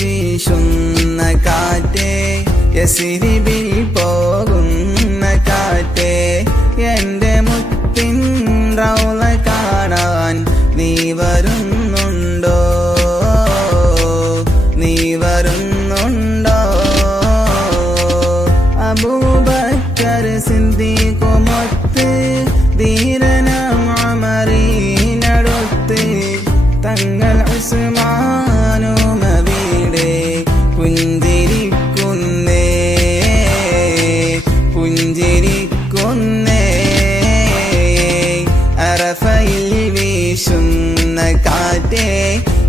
വീശുന്ന കാറ്റേ യസ്രിബിൽ പോകുന്ന കാറ്റേ എൻ്റെ മുത്തിൻ റൗള കാണാൻ നീ വരുന്നുണ്ടോ നീ വരുന്നുണ്ടോ അബൂബക്കർ സിദ്ദീഖുമൊത്ത് ധീരനാം ഉമറിനടുത്ത് തങ്ങൾ ഉസ്മാനും അവിടെ പുഞ്ചിരിക്കുന്നേ പുഞ്ചിരിക്കുന്നേ അറഫയിൽ വീശുന്ന കാറ്റേ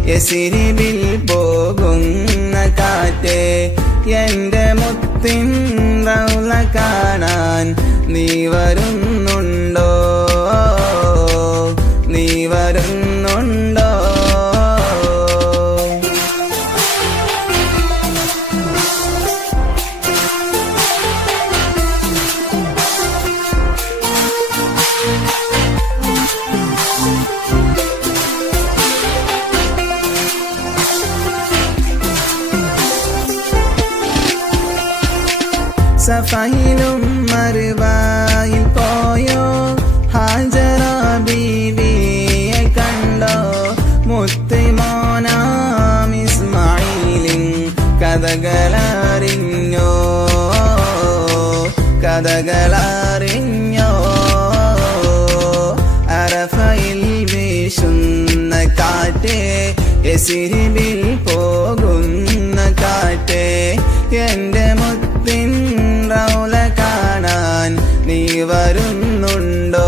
യസ്രിബിൽ പോകുന്ന കാറ്റേ എൻ്റെ മുത്തിൻ റൗള കാണാൻ നീ വരുന്നുണ്ടോ നീ വരുന്നുണ്ടോ സഫയിലും മറുവായിൽ പോയോ ഹാജറ ബീവിയെ കണ്ടോ മുത്ത് മോനാം ഇസ്മായിലിൻ കഥകളറിഞ്ഞോ കഥകളറിഞ്ഞോ അറഫയിൽ വീശുന്ന കാറ്റേ യസ്രിബിൽ പോകുന്ന കാറ്റേ എൻ്റെ മുത്തിൻ റൗള കാണാൻ നീ വരുന്നുണ്ടോ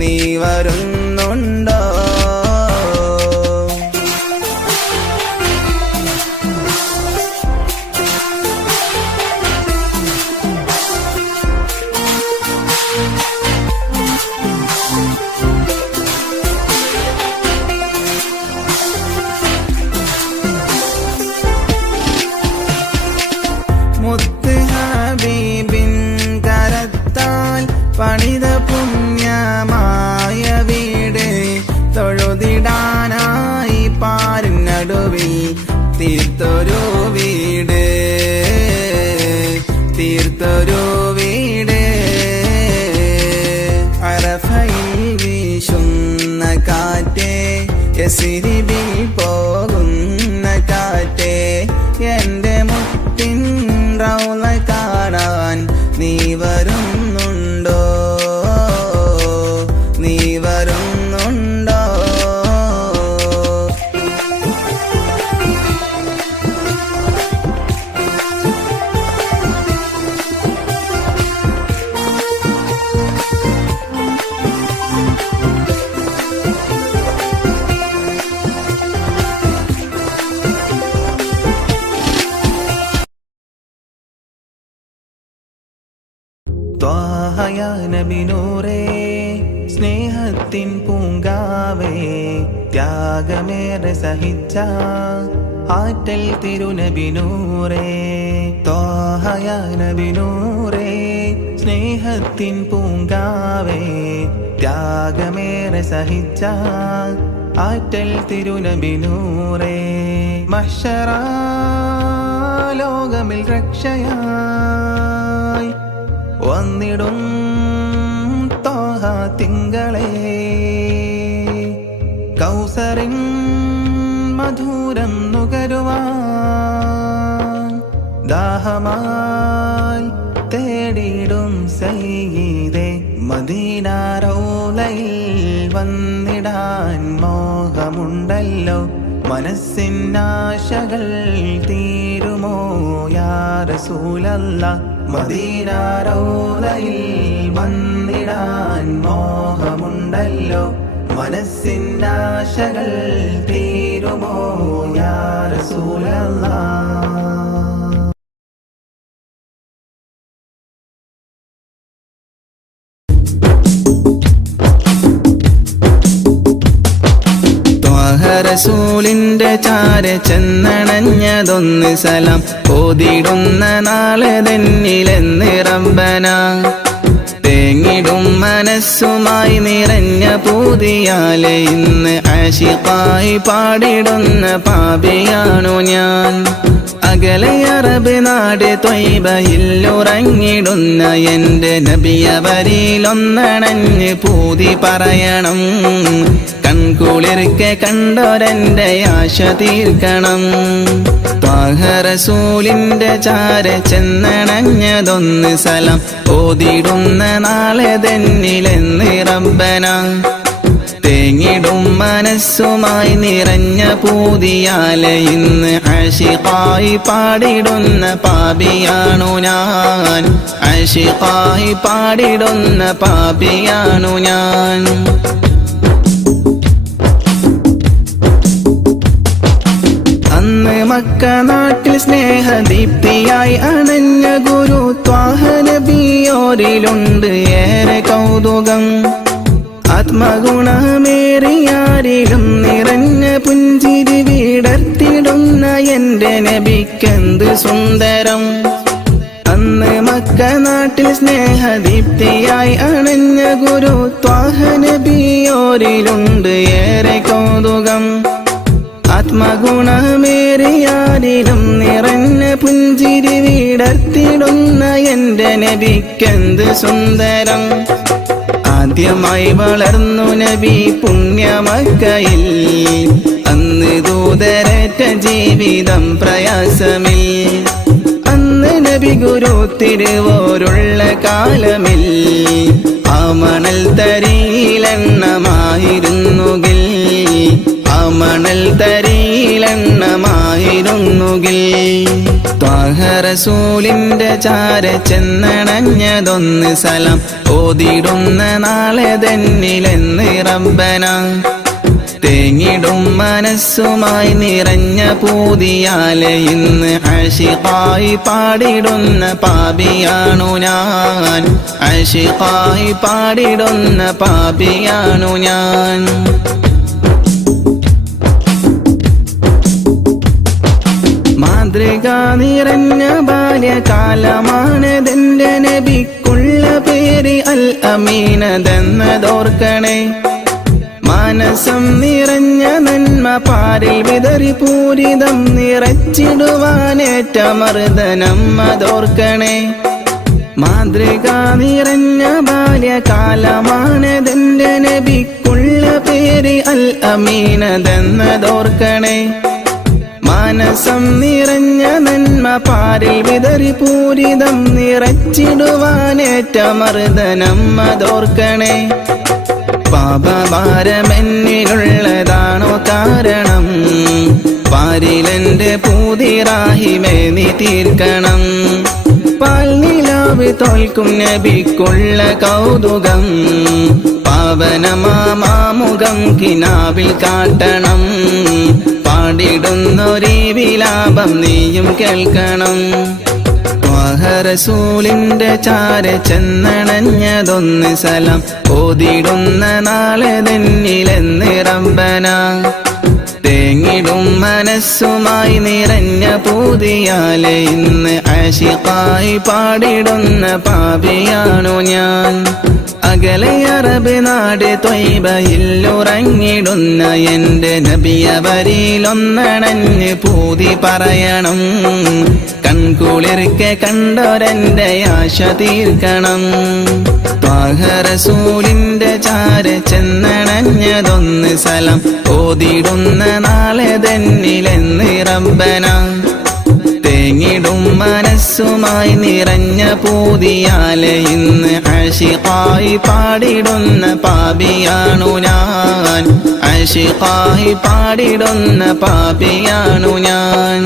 നീ വരുന്നുണ്ടോ മുത്ത് ഹബീബിൻ കരത്താൽ പണിത പുണ്യമായ വീട് തൊഴുതിടാനായി പാരിനടുവിൽ തീർത്തൊരു വീട് തീർത്തൊരു വീട് അറഫയിൽ വീശുന്ന കാറ്റേ യസ്രിബിൽ പോകുന്ന കാറ്റേ എൻ്റെ മുത്തിൻ റൗള കാണാൻ നീ വരുന്നുണ്ടോ നീ വരുന്നുണ്ടോ ത്വാഹയ നബി നൂറേ സ്നേഹത്തിൻ പൂങ്കാവേ ത്യാഗമേറെ സഹിച്ച ആറ്റൽ തിരുനബി നൂറേ ത്വാഹയ നബി നൂറേ സ്നേഹത്തിൻ പൂങ്കാവേ ത്യാഗമേറെ സഹിച്ച ആറ്റൽ തിരുനബി നൂറേ മഹ്ശറ ലോകമിൽ രക്ഷയായി വന്നിടും ത്വാഹ തിങ്കളേ കൗസറിൻ മധുരം നുകരുവാൻ ദാഹമായി തേടിടും സയ്യിദേ മദീന റൗളയിൽ വന്നിടാൻ മോഹമുണ്ടല്ലോ മനസ്സിനാശകൾ തീരുമോ യാ റസൂലല്ലാഹ് മദീന റൗളയിൽ വന്നിടാൻ മോഹമുണ്ടല്ലോ മനസ്സിനാശകൾ തീരുമോ യാ റസൂലല്ലാഹ് റസൂലിന്റെ ചാര ചെന്നണഞ്ഞതൊന്ന് സലാം ഓതിടുന്ന നാളെ തന്നിലെന്ന് റബ്ബന തേങ്ങി തേങ്ങിടും മനസ്സുമായി നിറഞ്ഞ പൂതിയാലെ ഇന്ന് ആശിഖായി പാടിടുന്ന പാപിയാണു ഞാൻ. അകലെ അറബ് നാട് ത്വയ്ബയിലുറങ്ങിടുന്ന എൻ്റെ നബിയവരിലൊന്നണഞ്ഞ് പൂതി പറയണം. കൺകുളിർക്കെ കണ്ടൊരെൻ്റെ ആശ തീർക്കണം. ത്വാഹ റസൂലിൻ്റെ ചാര ചെന്നണഞ്ഞതൊന്ന് സലം ഓതിടുന്ന നാളെ തന്നിലെന്ന് റബ്ബന. തേങ്ങിടും മനസ്സുമായി നിറഞ്ഞ പൂതിയാലെ ഇന്ന് ആശിഖായി പാടിടുന്ന പാപിയാണു ഞാൻ. ആശിഖായി പാടിടുന്ന പാപിയാണു ഞാൻ. അന്ന് മക്ക നാട്ടിൽ സ്നേഹദീപ്തിയായി അണഞ്ഞ ഗുരു ത്വാഹ നബിയോരിലുണ്ട് ഏറെ കൗതുകം. ആത്മഗുണമേറിയാരിലും നിറഞ്ഞ പുഞ്ചിരി വിടർത്തിടുന്ന എൻ്റെ നബിക്കെന്ത് സുന്ദരം. അന്ന് മക്ക നാട്ടിൽ സ്നേഹദീപ്തിയായി അണഞ്ഞ ഗുരു ത്വാഹ നബിയോരിലുണ്ട് ഏറെ കൗതുകം. ആത്മഗുണമേറിയാരിലും നിറഞ്ഞ പുഞ്ചിരി വിടർത്തിടുന്ന എൻ്റെ നബിക്കെന്ത് സുന്ദരം. ആദ്യമായി വളർന്നു നബി പുണ്യമക്കയിൽ. അന്ന് ദൂതരറ്റ ജീവിതം പ്രയാസമിൽ. അന്ന് നബി ഗുരു തിരുവോരുള്ള കാലമിൽ. ആ മണൽ തരിയിലെണ്ണമായിരുന്നുകിൽ. ആ മണൽ തരിയിലെണ്ണമായിരുന്നുകിൽ. ത്വാഹ റസൂലിൻ്റെ ചാര ചെന്നണഞ്ഞതൊന്ന് സലം ഓതിടുന്ന നാളെ തന്നിലെന്ന് റബ്ബന. തേങ്ങിടും മനസ്സുമായി നിറഞ്ഞ പൂതിയാലെ ഇന്ന് ആശിഖായി പാടിടുന്ന പാപിയാണു ഞാൻ. ആശിഖായി പാടിടുന്ന പാപിയാണു ഞാൻ. മാതൃക നിറഞ്ഞ ബാല്യകാലമാണതെൻ്റെ നബിക്കുള്ള പേര് അൽ അമീനതെന്നതോർക്കണേ. മാനസം നിറഞ്ഞ നന്മ പാരിൽ വിതറി പൂരിതം നിറച്ചിടുവാനേറ്റ മർദ്ദനം അതോർക്കണേ. മാതൃക നിറഞ്ഞ ബാല്യകാലമാണതെൻ്റെ നബിക്കുള്ള പേര് അൽ അമീനതെന്നതോർക്കണേ. മാനസം നിറഞ്ഞ നന്മ പാരിൽ വിതറി പൂരിതം നിറച്ചിടുവാനേറ്റ മർദ്ദനം അതോർക്കണേ. പാപഭാരമെന്നിലുള്ളതാണോ കാരണം? പാരിലെൻ്റെ പൂതിറാഹിമേ നീ തീർക്കണം. പാൽ നിലാവ് തോൽക്കും നബിക്കുള്ള കൗതുകം. പാവനമാമുഖം കിനാവിൽ കാട്ടണം. പാടിടുന്നൊരീ വിലാപം നീയും കേൾക്കണം. ത്വാഹ റസൂലിൻ്റെ ചാര ചെന്നണഞ്ഞതൊന്ന് സലം ഓതിടുന്ന നാളെ തന്നിലെന്ന് റബ്ബന. തേങ്ങിടും മനസ്സുമായി നിറഞ്ഞ പൂതിയാലെ ഇന്ന് ആശിഖായി പാടിടുന്ന പാപിയാണു ഞാൻ. അകലെ അറബ് നാട് ത്വയ്ബയിലുറങ്ങിടുന്ന എൻ്റെ നബിയവരിലൊന്നണഞ്ഞ് പൂതി പറയണം. കൺകുളിർക്കെ കണ്ടൊരെൻ്റെ ആശ തീർക്കണം. ത്വാഹ റസൂലിൻ്റെ ചാര ചെന്നണഞ്ഞതൊന്ന് സലം ഓതിടുന്ന നാളെ തന്നിലെന്ന് റബ്ബന. തേങ്ങിടും മനസ്സുമായി നിറഞ്ഞ പൂതിയാലെ ഇന്ന് ആശിഖായി പാടിടുന്ന പാപിയാണു ഞാൻ. ആശിഖായി പാടിടുന്ന പാപിയാണു ഞാൻ.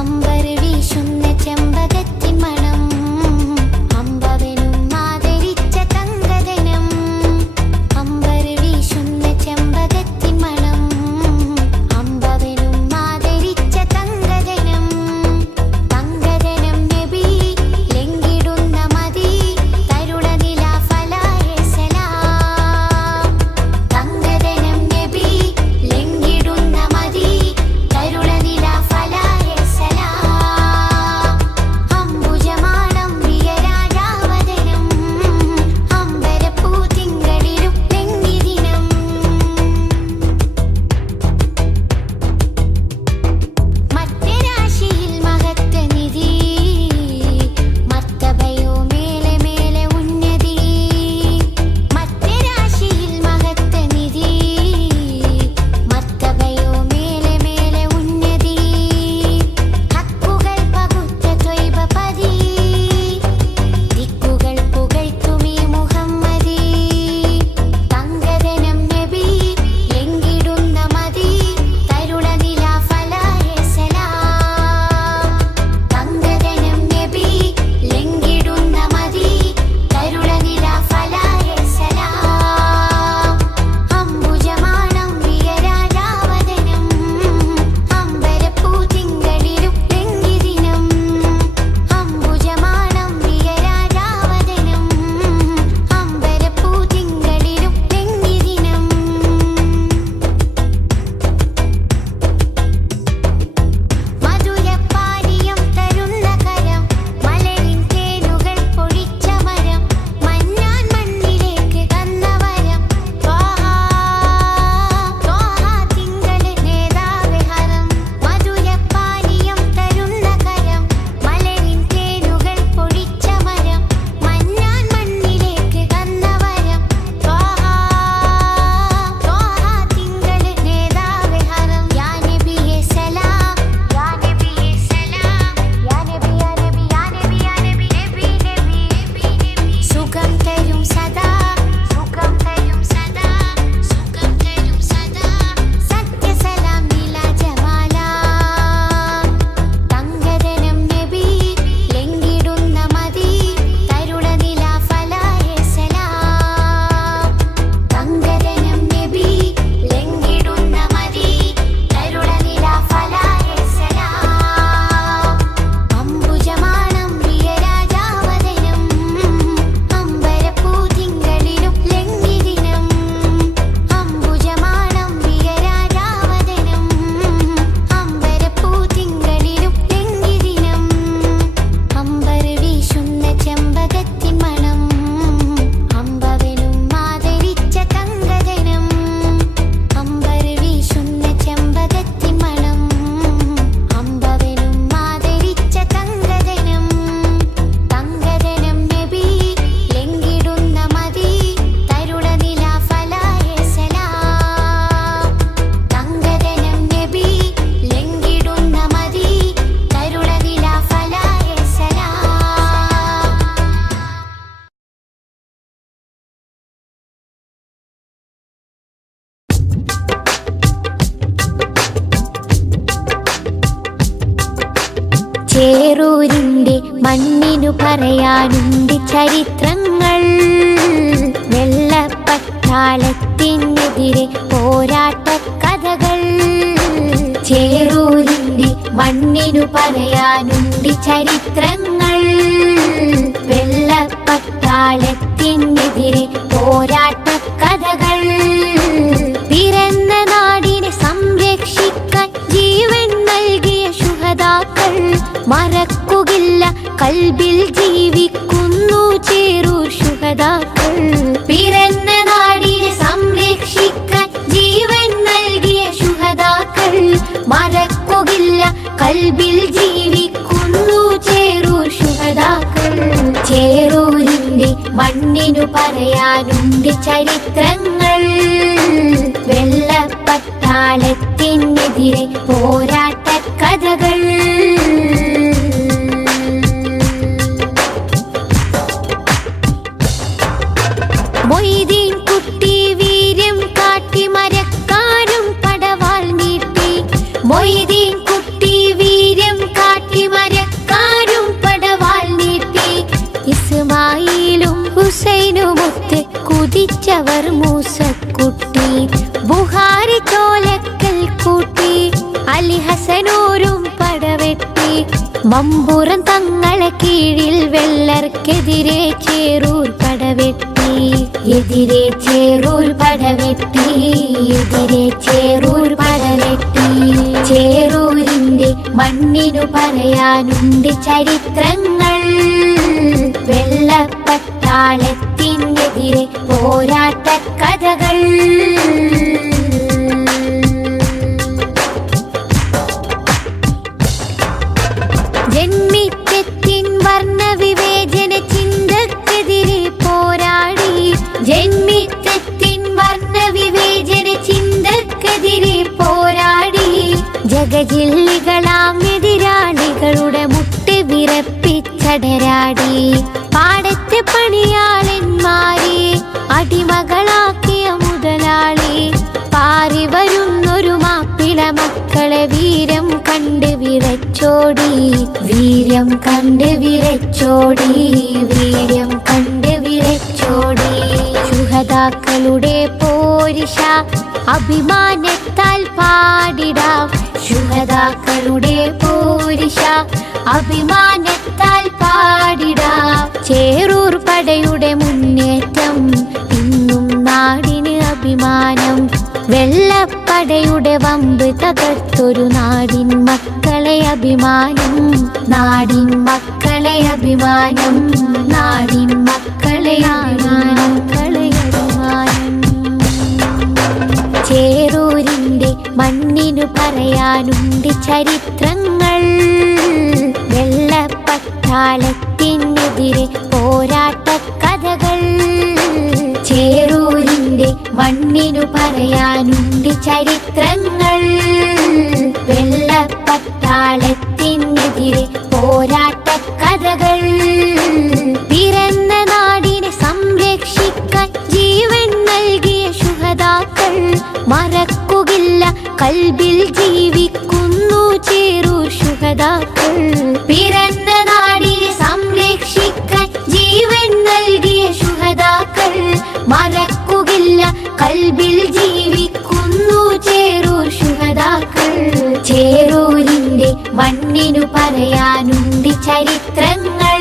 അമ്പര വീശുന്ന ചെമ്പകത്തിൻ മണം മണ്ണിനു പറയാനുണ്ട് ചരിത്രങ്ങൾ. വെള്ളപ്പട്ടാളത്തിനെതിരെ പോരാട്ട കഥകൾ. ചേറൂരിന്റെ മണ്ണിനു പറയാനുണ്ട് ചരിത്രങ്ങൾ. വെള്ളപ്പട്ടാളത്തിനെതിരെ പോരാട്ട കഥകൾ. പിറന്ന നാടിനെ സംരക്ഷിക്കാൻ ജീവൻ നൽകിയ ശുഹദാക്കൾ മറക്കുകയില്ല, കൽബിൽ ജീവിക്കുന്നു ചേറൂർ ശുഹദാക്കൾ. പിറന്ന നാടിനെ സംരക്ഷിക്കാൻ ജീവൻ നൽകിയ ശുഹദാക്കൾ മറക്കുകയില്ല, കൽബിൽ ജീവിക്കുന്നു ചേറൂർ ശുഹദാക്കൾ. ചേറൂരിന്റെ മണ്ണിനു പറയാനുണ്ട് ചരിത്രങ്ങൾ. വെള്ളപ്പട്ടാളത്തിനെതിരെ പോരാട്ട കഥകൾ. മൊയ്തീൻ കുട്ടി വീര്യം കാട്ടി മരക്കാരും പടവാൾ നീട്ടി. മൊയ്തീൻ കുട്ടി വീര്യം കാട്ടി മരക്കാരും പടവാൾ നീട്ടി. ഇസ്മായിലും ഹുസൈനുമൊത്ത് കുതിച്ചവർ മൂസക്കുട്ടി. ബുഹാരി ചോലക്കൽ കൂട്ടി അലി ഹസനൂരും പടവെട്ടി. മമ്പുറം തങ്ങളെ കീഴിൽ വെള്ളർക്കെതിരെ ചേറൂർ പടവെട്ടി. എതിരെ ചേറൂർ പടവെട്ടി. എതിരെ ചേറൂർ പടവെട്ടി. ചേറൂരിന്റെ മണ്ണിനു പറയാനുണ്ട് ചരിത്രങ്ങൾ. വെള്ളപ്പട്ടാളത്തിനെതിരെ പോരാട്ട കഥകൾ. ജന്മിത്വത്തിൻ വർണ്ണവിവേചന ചിന്തക്കെതിരെ പോരാടി. ജന്മിത്വത്തിൻ വർണ്ണവിവേചന ചിന്തക്കെതിരെ പോരാടി. ജഗജില്ലികളാം എതിരാളികളുടെ മുട്ട് വിറപ്പിച്ചടരാടി. പാടത്ത് പണിയാളന്മാരെ അടിമകളാക്കിയ മുതലാളി. പാറി വരുന്നൊരു മാപ്പിള മക്കളെ വീരം കണ്ട് വിറച്ചോടി. വീര്യം കണ്ട് വിറച്ചോടി. വീര്യം കണ്ട് വിറച്ചോടി. ശുഹദാക്കളുടെ പോരിഷ അഭിമാനത്താൽ പാടിടാം. ശുഹദാക്കളുടെ പോരിഷ അഭിമാനത്താൽ പാടിടാം. ചേറൂർ പടയുടെ മുന്നേറ്റം ഇന്നും നാടിന് അഭിമാനം. വെള്ളപ്പടയുടെ വമ്പ് തകർത്തൊരു നാടിൻ മക്കളെ അഭിമാനം. നാടിൻ മക്കളെ അഭിമാനം. നാടിൻ മക്കളെ അഭിമാനം. ചേറൂരിന്റെ മണ്ണിനു പറയാനുണ്ട് ചരിത്രങ്ങൾ. വെള്ളപ്പട്ടാളത്തിനെതിരെ പോരാട്ട കഥകൾ. ചേറൂരിന്റെ മണ്ണിനു പറയാനുണ്ട് ചരിത്രങ്ങൾ. വെള്ളപ്പട്ടാളത്തിനെതിരെ പോരാട്ട കഥകൾ. പിറന്ന നാടിനെ സംരക്ഷിക്കാൻ ജീവൻ നൽകിയ ശുഹദാക്കൾ മറക്കുകയില്ല, കൽബിൽ ജീവിക്കുന്നു ചേറൂർ ശുഹദാക്കൾ. പിറന്ന നാടിനെ സംരക്ഷിക്കാൻ ജീവൻ നൽകിയ ശുഹദാക്കൾ മറക്കുകയില്ല, കൽബിൽ ജീവിക്കുന്നു ചേറൂർ ശുഹദാക്കൾ. ചേറൂരിന്റെ മണ്ണിനു പറയാനുണ്ട് ചരിത്രങ്ങൾ.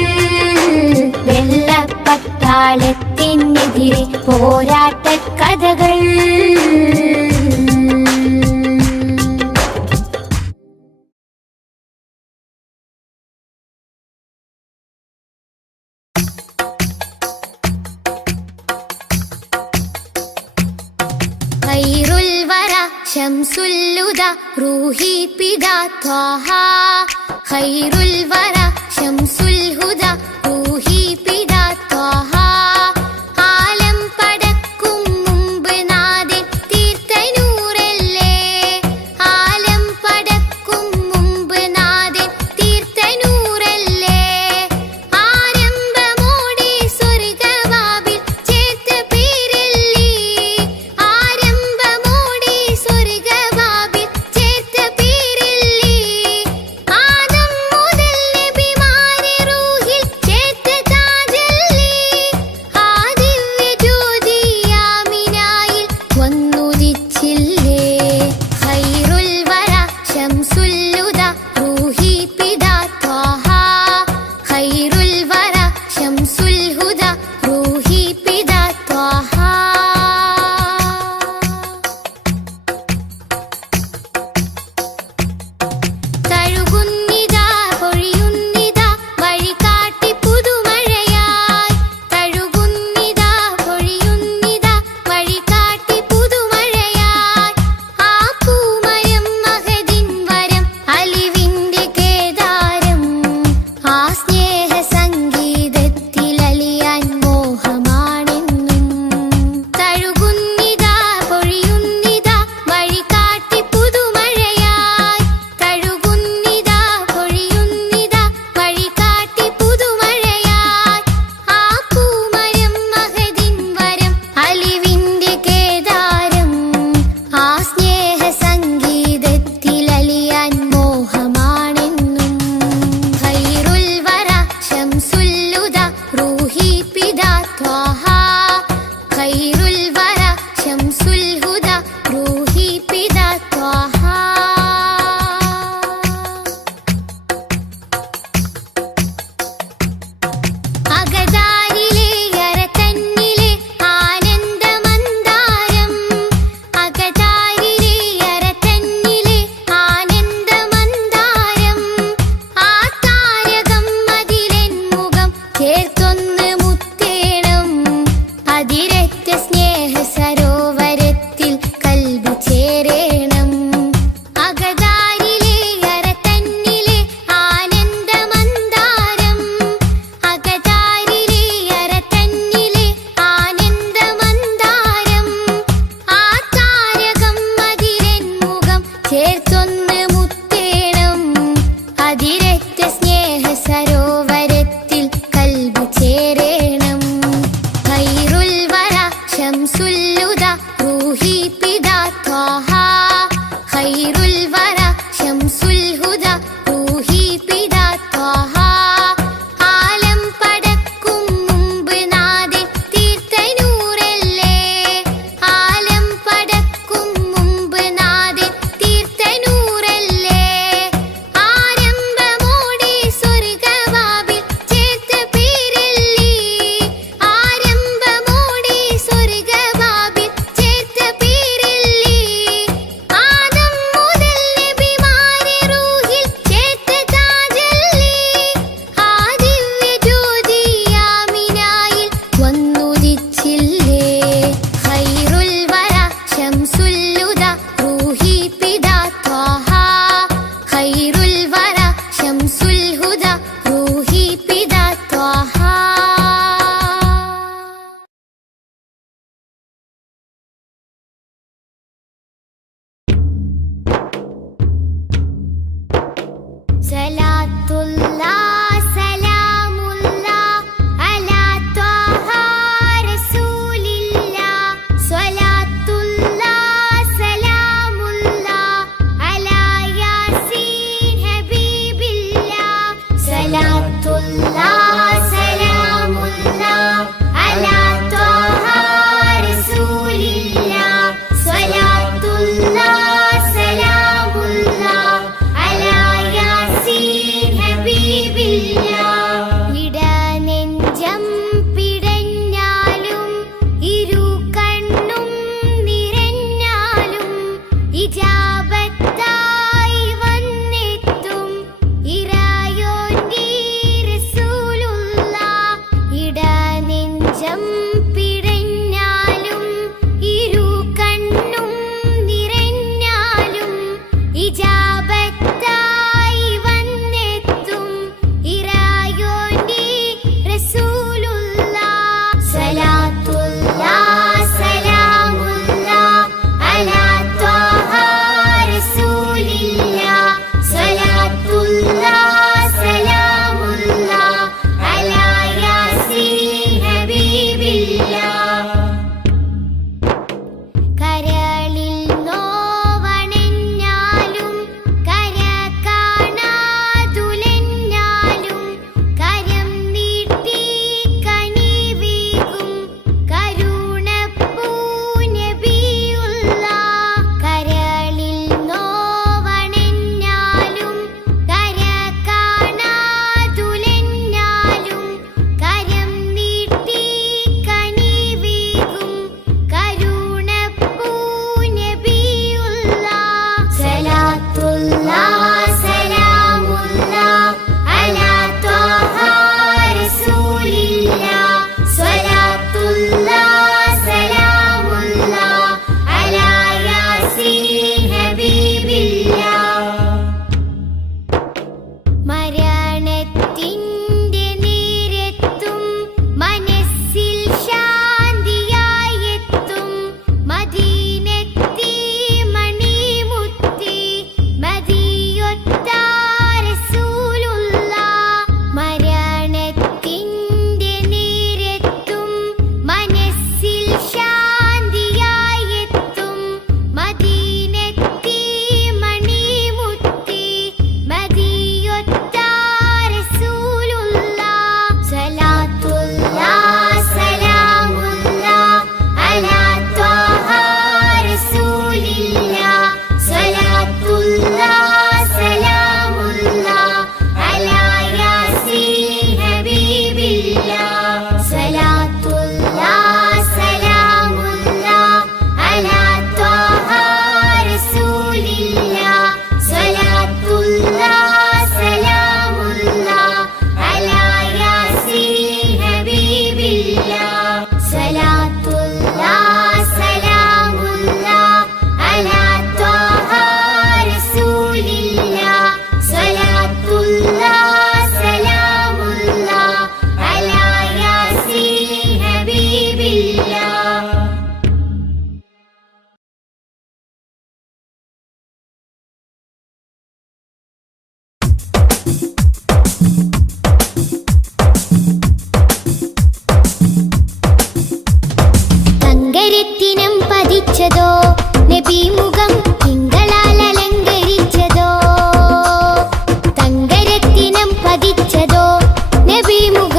വെള്ളപ്പട്ടാളത്തിനെതിരെ പോരാട്ട കഥകൾ. ഖൈറുൽ വറ ശംസുൽ ഹുദാ റൂഹി പിതാ ത്വാഹ. ഖൈറുൽ വറ ശംസുൽ ഹുദാ റൂഹി പിതാ ത്വാഹ. ആലം പടക്കും മുമ്പ് നാഥൻ തീർത്ത നൂറല്ലേ. ആലം പടക്കും മുമ്പ് നാഥൻ തീർത്ത നൂറല്ലേ. ആരംഭമോടെ സ്വർഗവാതിൽ ചേർത്ത പേരല്ലേ. ആരംഭമോടെ സ്വർഗവാതിൽ ചേർത്ത പേരല്ലേ. ആദം മുതൽ നബിമാരെ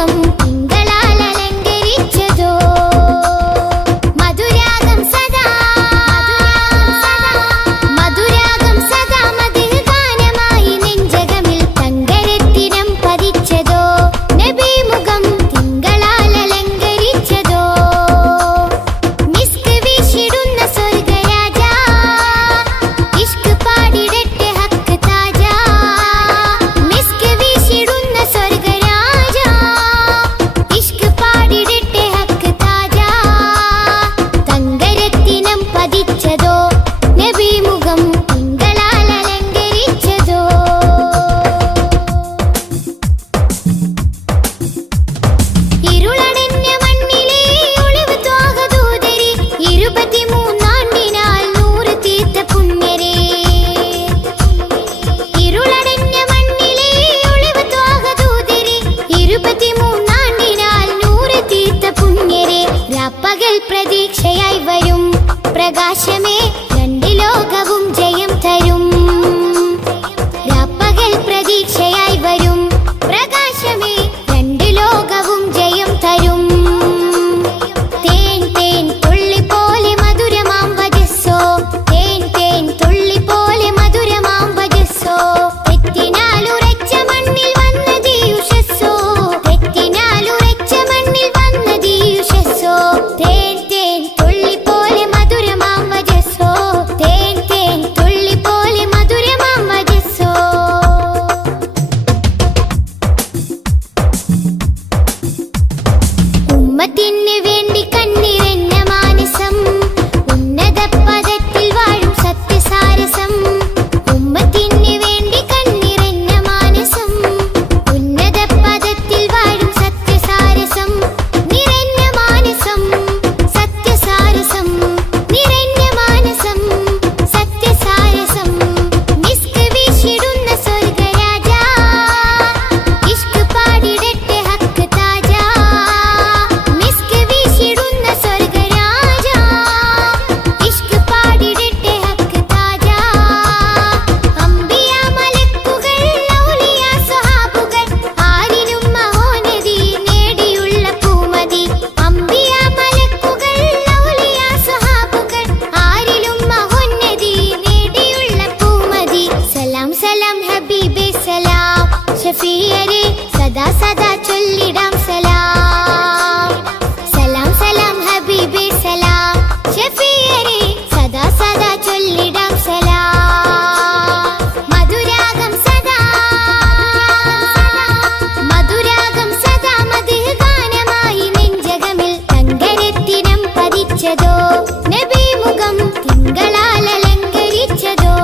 മുഖം തിങ്കളാൽ അലങ്കരിച്ചതോ മധുരാഗം സദാ മധുരാഗം സദാ മധുര ഗാനമായി നെഞ്ചകമിൽ തങ്കരത്തിനം പതിച്ചതോ നബി മുഖം തിങ്കളാൽ അലങ്കരിച്ചതോ മിസ്ക് വീശിടുന്ന സ്വർഗരാജ ഇഷ്ക് പാടിടട്ടെ ഹക്ക് താജ മിസ്ക് വീശിടുന്ന സ്വർഗരാജ ഇഷ്ക് പാടിടട്ടെ ഹക്ക് താജ തങ്കരത്തിനം പതിച്ചതോ നബി മുഖം തിങ്കളാൽ അലങ്കരിച്ചതോ ഇരുളടഞ്ഞ മണ്ണിലെ ഒളിവ് ത്വാഹദൂതരെ 23 ആണ്ടിനാൽ 100 തീർത്ത പുണ്യരെ ഇരുളടഞ്ഞ മണ്ണിലെ ഒളിവ് ത്വാഹദൂതരെ 23 ആണ്ടിനാൽ 100 തീർത്ത പുണ്യരെ രാപ്പകൽ പ്രതീക്ഷയായി വരും പ്രകാശമേ രണ്ട് ലോകവും ജയം തരും രാപ്പകൽ പ്രതീക്ഷയായി വരും പ്രകാശമേ രണ്ട് ലോകവും ജയം തരും തേൻ തേൻ തുള്ളി പോലെ മധുരമാം വജസ്സോ തേൻ തേൻ തുള്ളി പോലെ മധുരമാം വജസ്സോ തെറ്റിനാലുറച്ച മണ്ണിൽ വന്നത് യുഷസ്സോ തെറ്റിനാലുറച്ച മണ്ണിൽ വന്നത് യുഷസ്സോ തേൻ തേൻ തുള്ളി പോലെ മധുരമാം വജസ്സോ തേൻ തേൻ തുള്ളി പോലെ മധുരമാം വജസ്സോ ഉമ്മത്തിന് വേണ്ടി കണ്ണിറഞ്ഞ മാനസം ഉന്നത പദത്തിൽ വാഴും സത്യസാരസം ഉമ്മത്തിന് വേണ്ടി കണ്ണിറഞ്ഞ മാനസം ഉന്നത പദത്തിൽ വാഴും സത്യസാരസം നിറഞ്ഞ മാനസം സത്യസാരസം നിറഞ്ഞ മാനസം സത്യസാരസം മിസ്ക് വീശിടുന്ന സ്വർഗരാജ ഇഷ്ക് പാടിടട്ടെ ഹക്ക് താജ മിസ്ക് വീശിടുന്ന സ്വർഗരാജ ഇഷ്ക് പാടിടട്ടെ ഹക്ക് താജ അംബിയ മലക്കുകൾ ഔലിയ സ്വഹാബുകൾ ആരിലും മഹോന്നതി നേടിയുള്ള പൂമതി അംബിയ മലക്കുകൾ ഔലിയ സ്വഹാബുകൾ ആരിലും മഹോന്നതി നേടിയുള്ള പൂമതി സലാം സലാം ഹബീബേ സലാം ഷഫീയരെ സദാ സദാ ചൊല്ലിടാം സലാം സലാം സലാം ഹബീബേ സലാം ഷഫീയരെ സദാ സദാ ചൊല്ലിടാം സലാം മധുരാഗം സദാ മധുരാഗം സദാ മധുര ഗാനമായി നെഞ്ചകമിൽ തങ്കരത്തിനം പതിച്ചതോ നബി മുഖം തിങ്കളാൽ അലങ്കരിച്ചതോ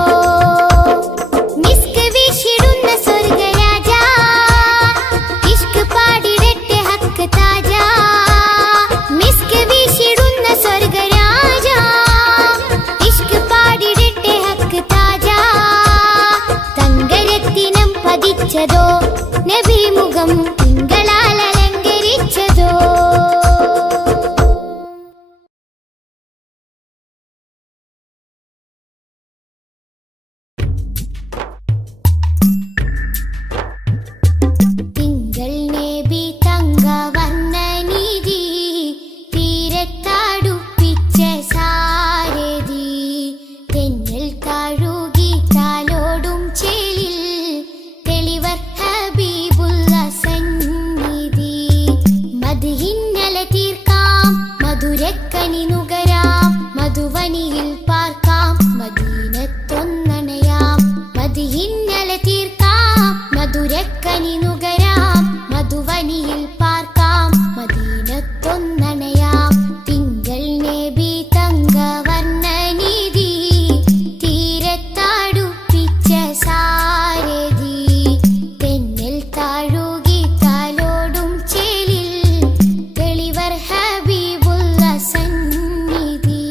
മിസ്ക് വീശിടുന്ന സ്വർഗരാജ ഇഷ്ക് പാടിടട്ടെ ഹക്ക് താജ മിസ്ക് വീശിടുന്ന സ്വർഗരാജ ഇഷ്ക് പാടിടട്ടെ ഹക്ക് താജ തങ്കരത്തിനം പതിച്ചതോ നബി മുഖം തിങ്കളാൽ അലങ്കരിച്ചതോ തിങ്കൾ നബി തങ്കവർണ്ണ നിധി തീരത്തടുപ്പിച്ച സാരഥി തെന്നൽ താഴുകി താലോടും ചേലിൽ തെളിവർ ഹബീബുള്ള സന്നിധി മദ്ഹിന്നല തീർക്കാം മധുരക്കനി നുകരാം മധുവനിയിൽ പാർക്കാം മദീനത്തൊന്നണയാം മദ്ഹിന്നല തീർക്കാം മധുരക്കനി നുകരാം മധുവനിയിൽ പാർക്കാം മദീനത്തൊന്നണയാം തിങ്കൾ നബി തങ്കവർണ്ണ നിധി തീരത്തടുപ്പിച്ച സാരഥി തെന്നൽ താഴുകി താലോടും ചേലിൽ തെളിവർ ഹബീബുള്ള സന്നിധി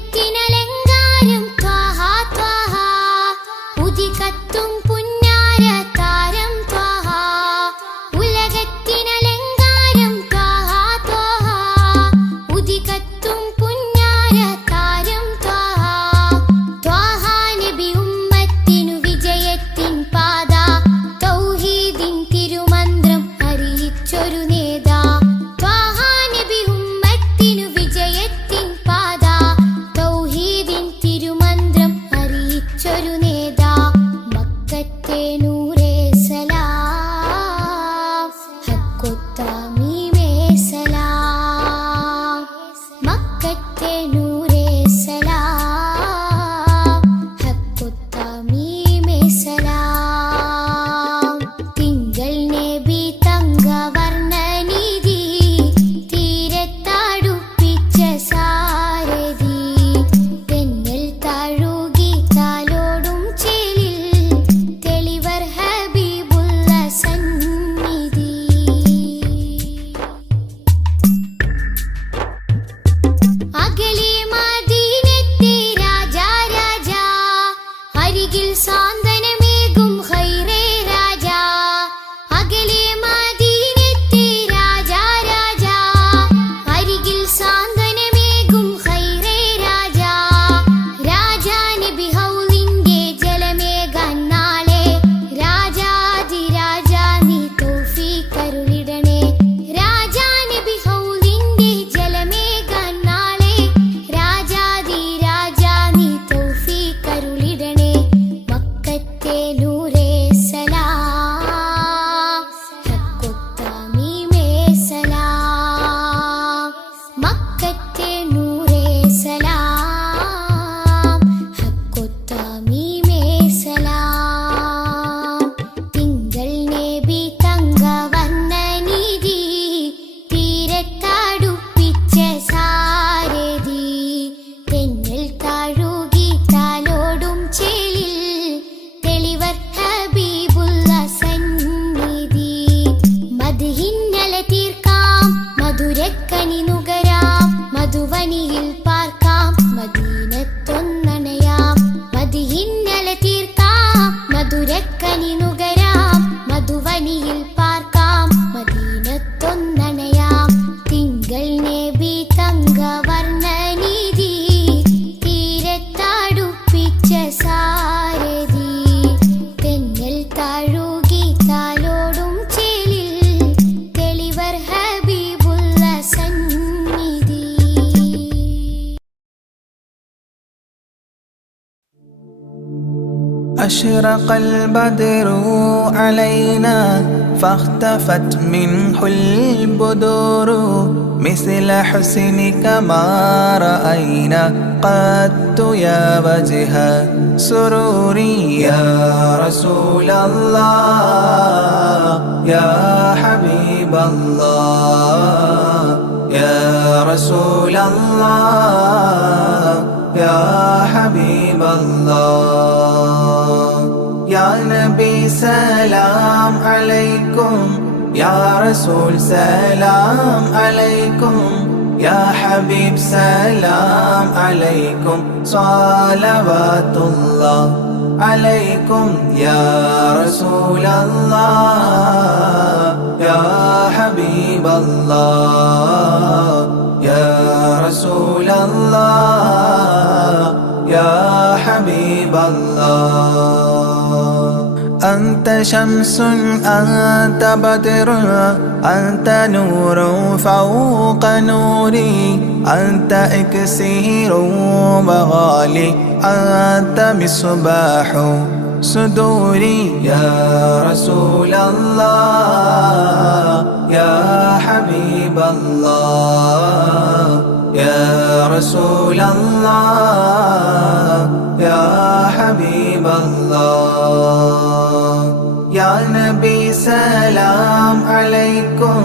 ഉലകത്തിനലങ്കാരം ത്വാഹ ത്വാഹ ഉദികത്തും പുന്നാര താരം ത്വാഹ ഉലകത്തിനലങ്കാരം ത്വാഹ ത്വാഹ ഉദികത്തും പുന്നാര താരം ത്വാഹ ത്വാഹ നബി ഉമ്മത്തിനു വിജയ മധുക്കനി നുകരാം മധുവനിയിൽ പാർക്കാം മദീനത്തൊന്നണയാം തിങ്കൾ നബി തങ്കവർണ്ണനിധി തീരത്തടുപ്പിച്ച സാരഥി തെന്നൽ തഴുകി താലോടും ചേലിൽ തെളിവർ ഹബീബുള്ള സന്നിധി. أشرق البدر علينا فاختفت منه البدور مثل حسنك ما رأينا قدت يا وجه سروري يا رسول الله يا حبيب الله يا رسول الله يا حبيب الله يا نبي سلام عليكم يا رسول سلام عليكم يا حبيب سلام عليكم صلوات الله عليكم يا رسول الله يا حبيب الله يا رسول الله يا حبيب الله أنت شمس أنت بدر أنت نور فوق نوري أنت إكسير وغالي أنت مصباح صدوري يا رسول الله يا حبيب الله يا رسول الله يا حبيب الله يا نبي سلام عليكم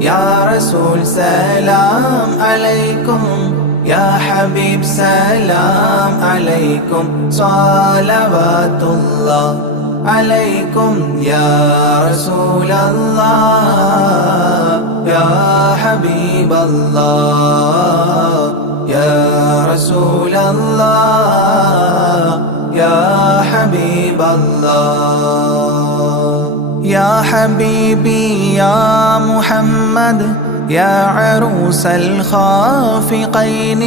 يا رسول سلام عليكم يا حبيب سلام عليكم صلوات الله عليكم يا رسول الله يا حبيب الله يا رسول الله يا حبيب الله يا حبيبي يا محمد يا عروس الخافقين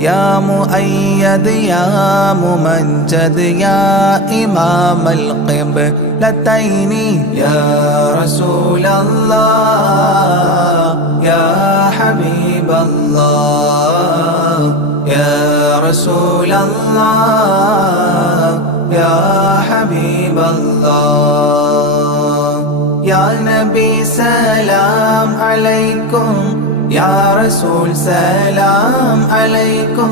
يا مؤيد يا ممجد يا إمام القبلتين يا رسول الله يا حبيب الله يا رسول الله يا حبيب الله يا نبي سلام عليكم يا رسول سلام عليكم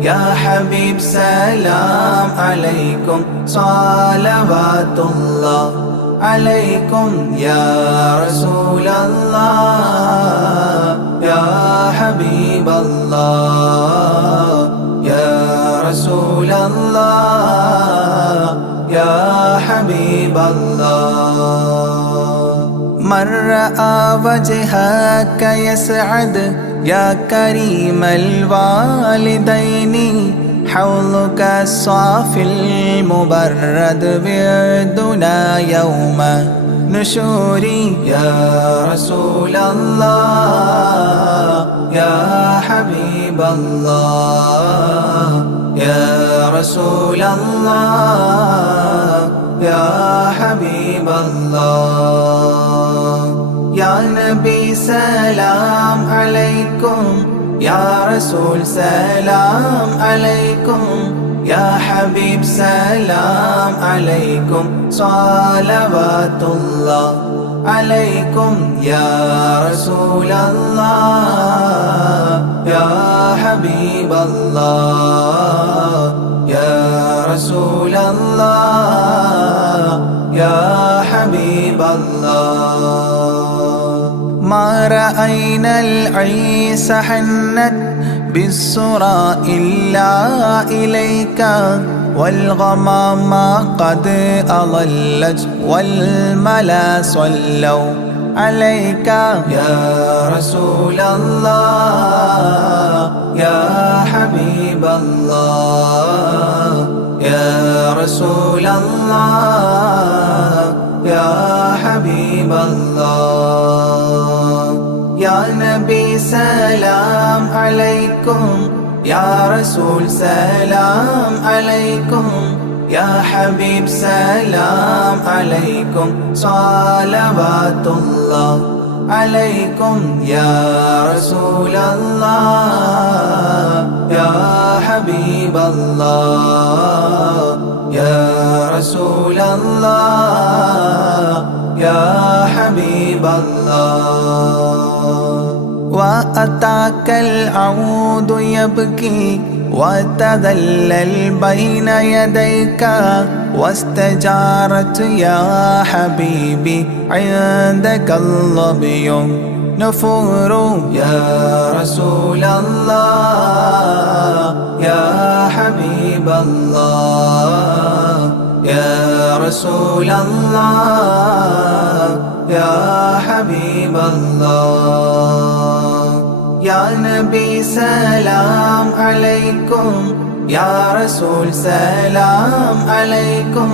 يا حبيب سلام عليكم صلوات الله عليكم يا رسول الله يا حبيب الله يا رسول الله يا حبيب الله من رأى وجهك يسعد يا كريم الوالدين حوضك الصافي المبرد وردنا يوم نشوري يا رسول الله يا حبيب الله يا رسول الله يا حبيب الله يا نبي سلام عليكم يا رسول سلام عليكم يا حبيب سلام عليكم صلوات الله عليكم يا رسول الله يا حبيب الله يا رسول الله يا حبيب الله ما رأينا العيس حنت بالسرى إلا إليك والغمام قد أضلت والملا صلوا عليك يا رسول الله يا حبيب الله يا رسول الله الله يا نبي سلام عليكم يا رسول سلام عليكم يا حبيب سلام عليكم صلوات الله عليكم يا رسول الله يا حبيب الله يا رسول الله يا حبيب الله وأتاك العود يبكي وتذلل بين يديك واستجارت يا حبيبي عندك الظبي نفور يا رسول الله يا حبيب الله يا رسول الله يا حبيب الله يا نبي سلام عليكم يا رسول سلام عليكم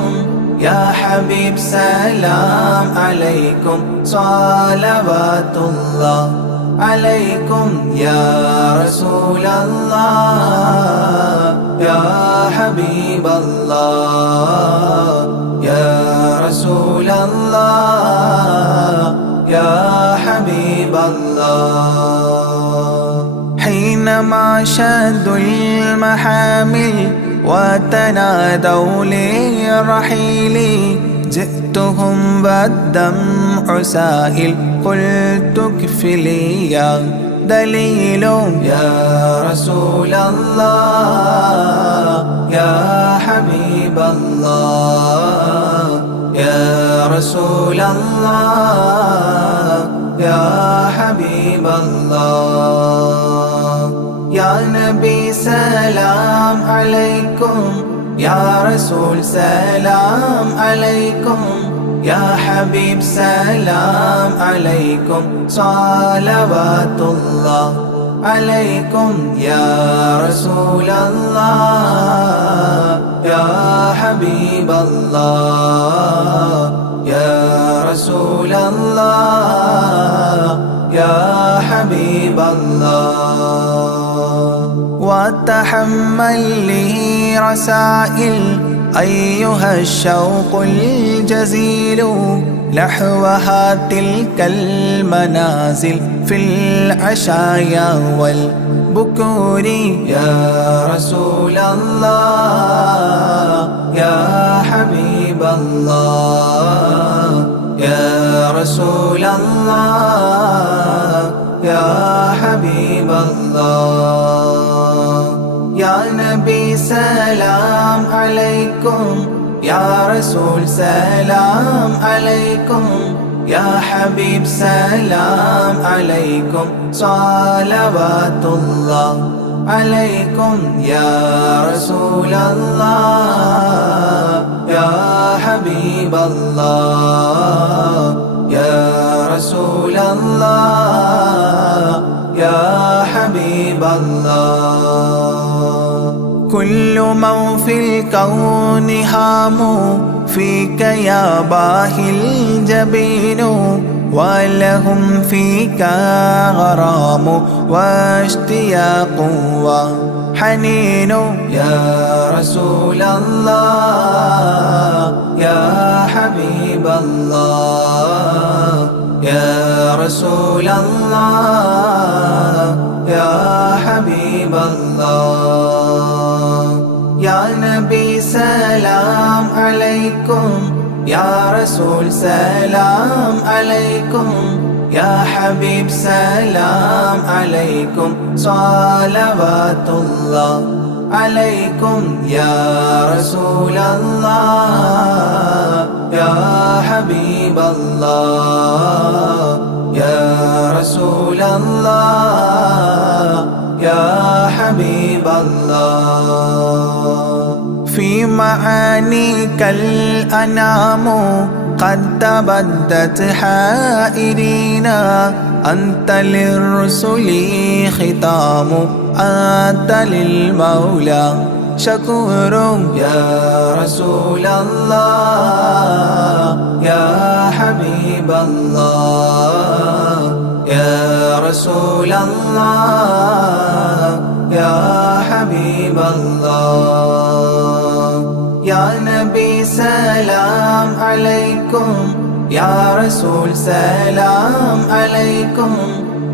يا حبيب سلام عليكم صلوات الله عليكم يا رسول الله يا حبيب الله يا رسول الله يا حبيب الله حينما شدوا المحامل وتنادوا للرحيل جئتهم والدمع سائل قلت اكفلي يا دليل يا رسول الله يا حبيب الله يا رسول الله يا حبيب الله يا نبي سلام عليكم يا رسول سلام عليكم يا حبيب سلام عليكم صلوات الله عليكم يا رسول الله يا حبيب الله يا رسول الله يا حبيب الله وتحمل لي رسائل أيها الشوق الجزيل نحوها تلك المنازل في العشايا والبكور يا رسول الله يا حبيب الله يا رسول الله يا حبيب الله يا نبي سلام عليكم يا رسول سلام عليكم يا حبيب سلام عليكم صلوات الله عليكم يا رسول الله يا حبيب الله يا رسول الله يا حبيب الله كل من في الكون هام فيك يا باهي الجبين ولهم فيك غرام واشتياق وحنين يا رسول الله يا حبيب الله يا رسول الله يا حبيب الله يا نبي سلام عليكم يا رسول سلام عليكم يا حبيب سلام عليكم صلوات الله عليكم يا رسول الله يا حبيب الله يا رسول الله يا حبيب الله في معانيك الأنام قد تبدت حائرين أنت للرسل ختام أنت للمولى شكور يا رسول الله يا حبيب الله الله يا حبيب الله يا نبي سلام عليكم يا رسول سلام عليكم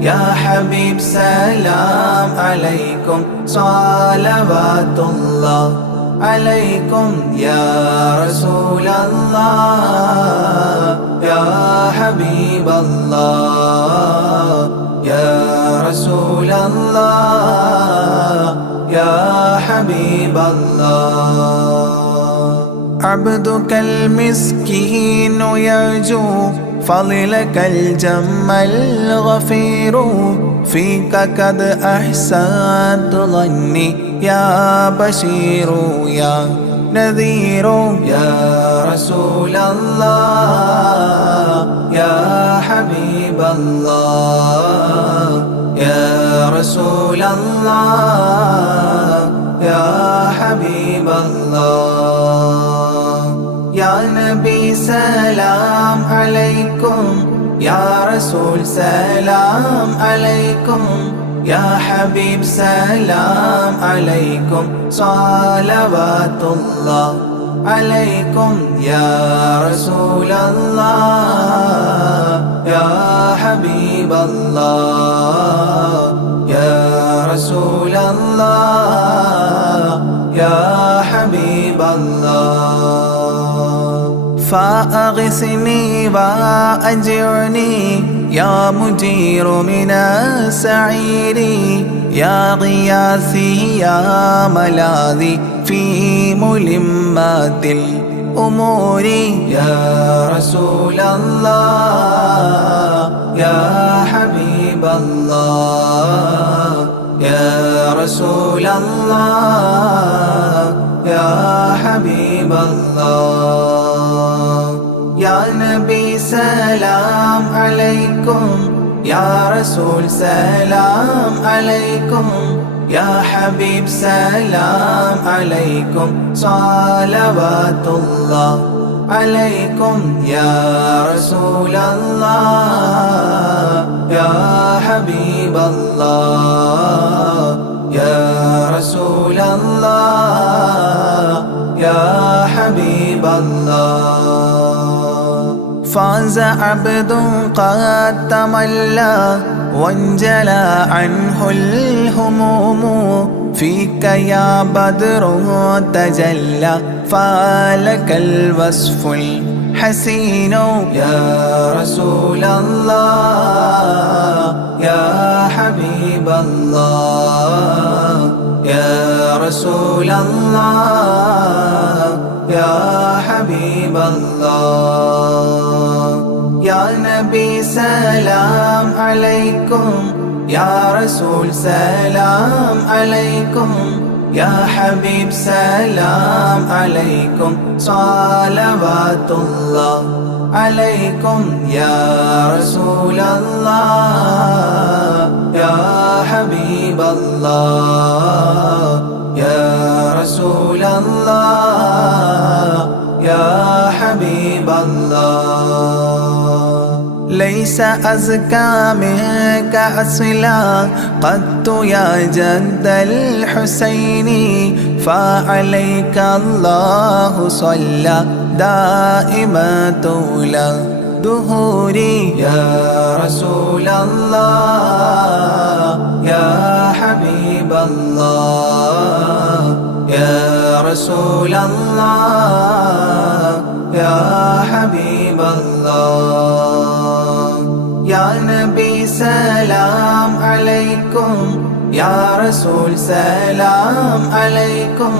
يا حبيب سلام عليكم صلوات الله عليكم يا رسول الله يا حبيب الله يا رسول الله يا حبيب الله عبدك المسكين يرجو فضلك الجم الغفير فيك قد أحسنت ظني يا بشير يا نذير يا رسول الله يا حبيب الله يا رسول الله يا حبيب الله يا نبي سلام عليكم يا رسول سلام عليكم يا حبيب سلام عليكم صلوات الله عليكم يا رسول الله يا حبيب الله يا رسول الله يا حبيب الله فأغثني وأجرني يا مجير من السعير يا غياثي يا ملاذي في ملمات الأمور يا رسول الله يا حبيب الله يا رسول الله يا حبيب الله يا نبي سلام عليكم يا رسول سلام عليكم يا حبيب سلام عليكم صلوات الله عليكم يا رسول الله يا حبيب الله يا رسول الله يا حبيب الله فاز عبد قد تملى وانجلى عنه الهموم فيك يا بدر تجلى فلك الوصف الحسين يا رسول الله يا حبيب الله يا رسول الله يا حبيب الله يا نبي سلام عليكم يا رسول سلام عليكم يا حبيب سلام عليكم صلوات الله عليكم يا رسول الله يا حبيب الله يا رسول الله يا حبيب الله ليس أزكى منك أصلا قدت يا جد الحسين فعليك الله صلى دائما طول دهوري يا رسول الله يا حبيب الله يا رسول الله يا حبيب الله يا نبي سلام عليكم يا رسول سلام عليكم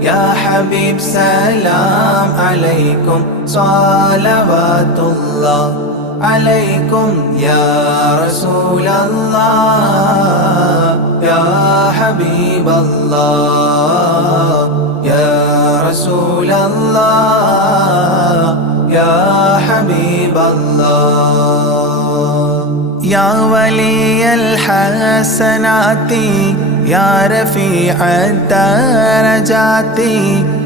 يا حبيب سلام عليكم صلوات الله عليكم يا رسول الله يا حبيب الله يا رسول الله يا حبيب الله يا ولي الحسنات يا رفيع الدرجات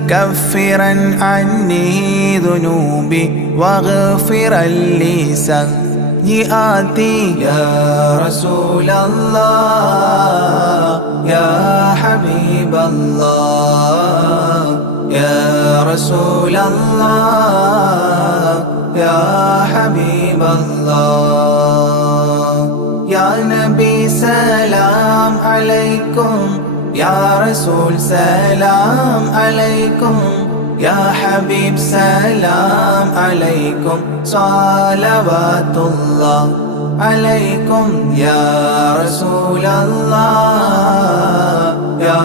كفرا عني ذنوبي واغفرا لي السيئات يا رسول الله يا حبيب الله يا رسول الله يا حبيب الله يا نبي سلام عليكم يا رسول سلام عليكم يا حبيب سلام عليكم صلوات الله عليكم يا رسول الله يا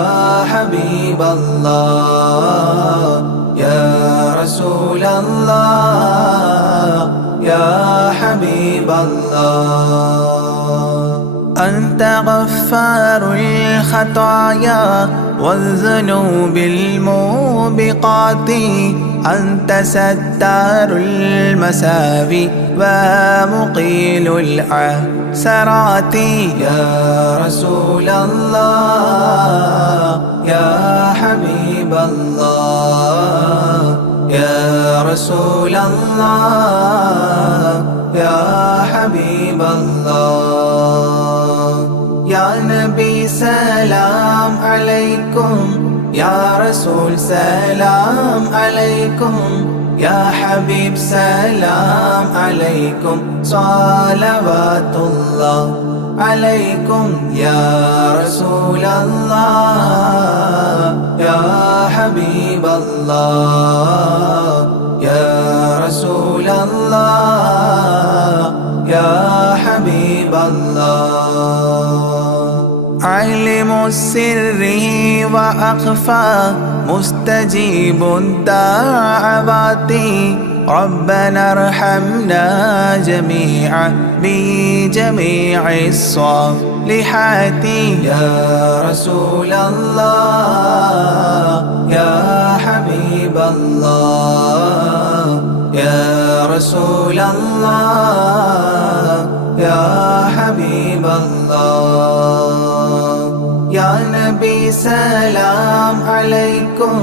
حبيب الله يا رسول الله يا حبيب الله أنت غفار الخطايا والذنوب الموبقات أنت ستار المساوي ومقيل العثرات يا رسول الله يا حبيب الله يا رسول الله يا حبيب الله يا نبي سلام عليكم يا رسول سلام عليكم يا حبيب سلام عليكم صلوات الله عليكم يا رسول الله يا حبيب الله يا رسول الله يا حبيب الله عالم السر وأخفى مستجيب الدعوات ربنا ارحمنا جميعا بجميع الصالحات يا رسول الله يا حبيب الله يا رسول الله يا حبيب الله يا نبي سلام عليكم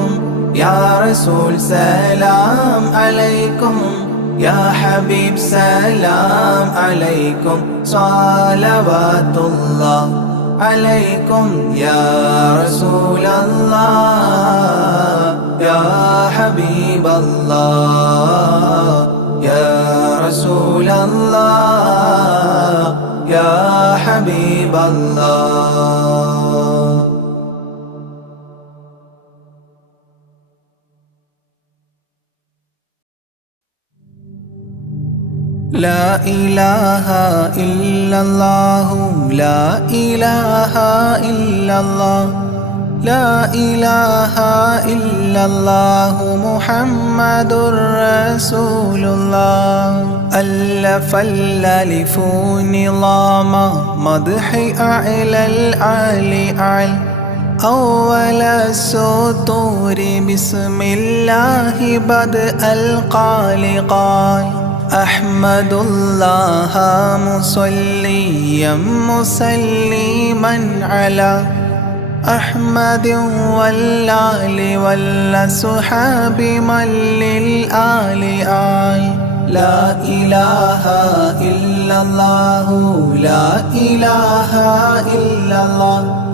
يا رسول سلام عليكم يا حبيب سلام عليكم صلوات الله عليكم يا رسول الله يا حبيب الله يا رسول الله يا حبيب الله لا إله إلا الله لا إله إلا الله لا إله إلا الله محمد رسول الله ألف الألف نظام مدح أعلى الأعلى أول السطور بسم الله بدء القال قال أحمد الله مصليا مسلما على أحمد والآل والصحاب من للآل آل لا إله إلا الله لا إله إلا الله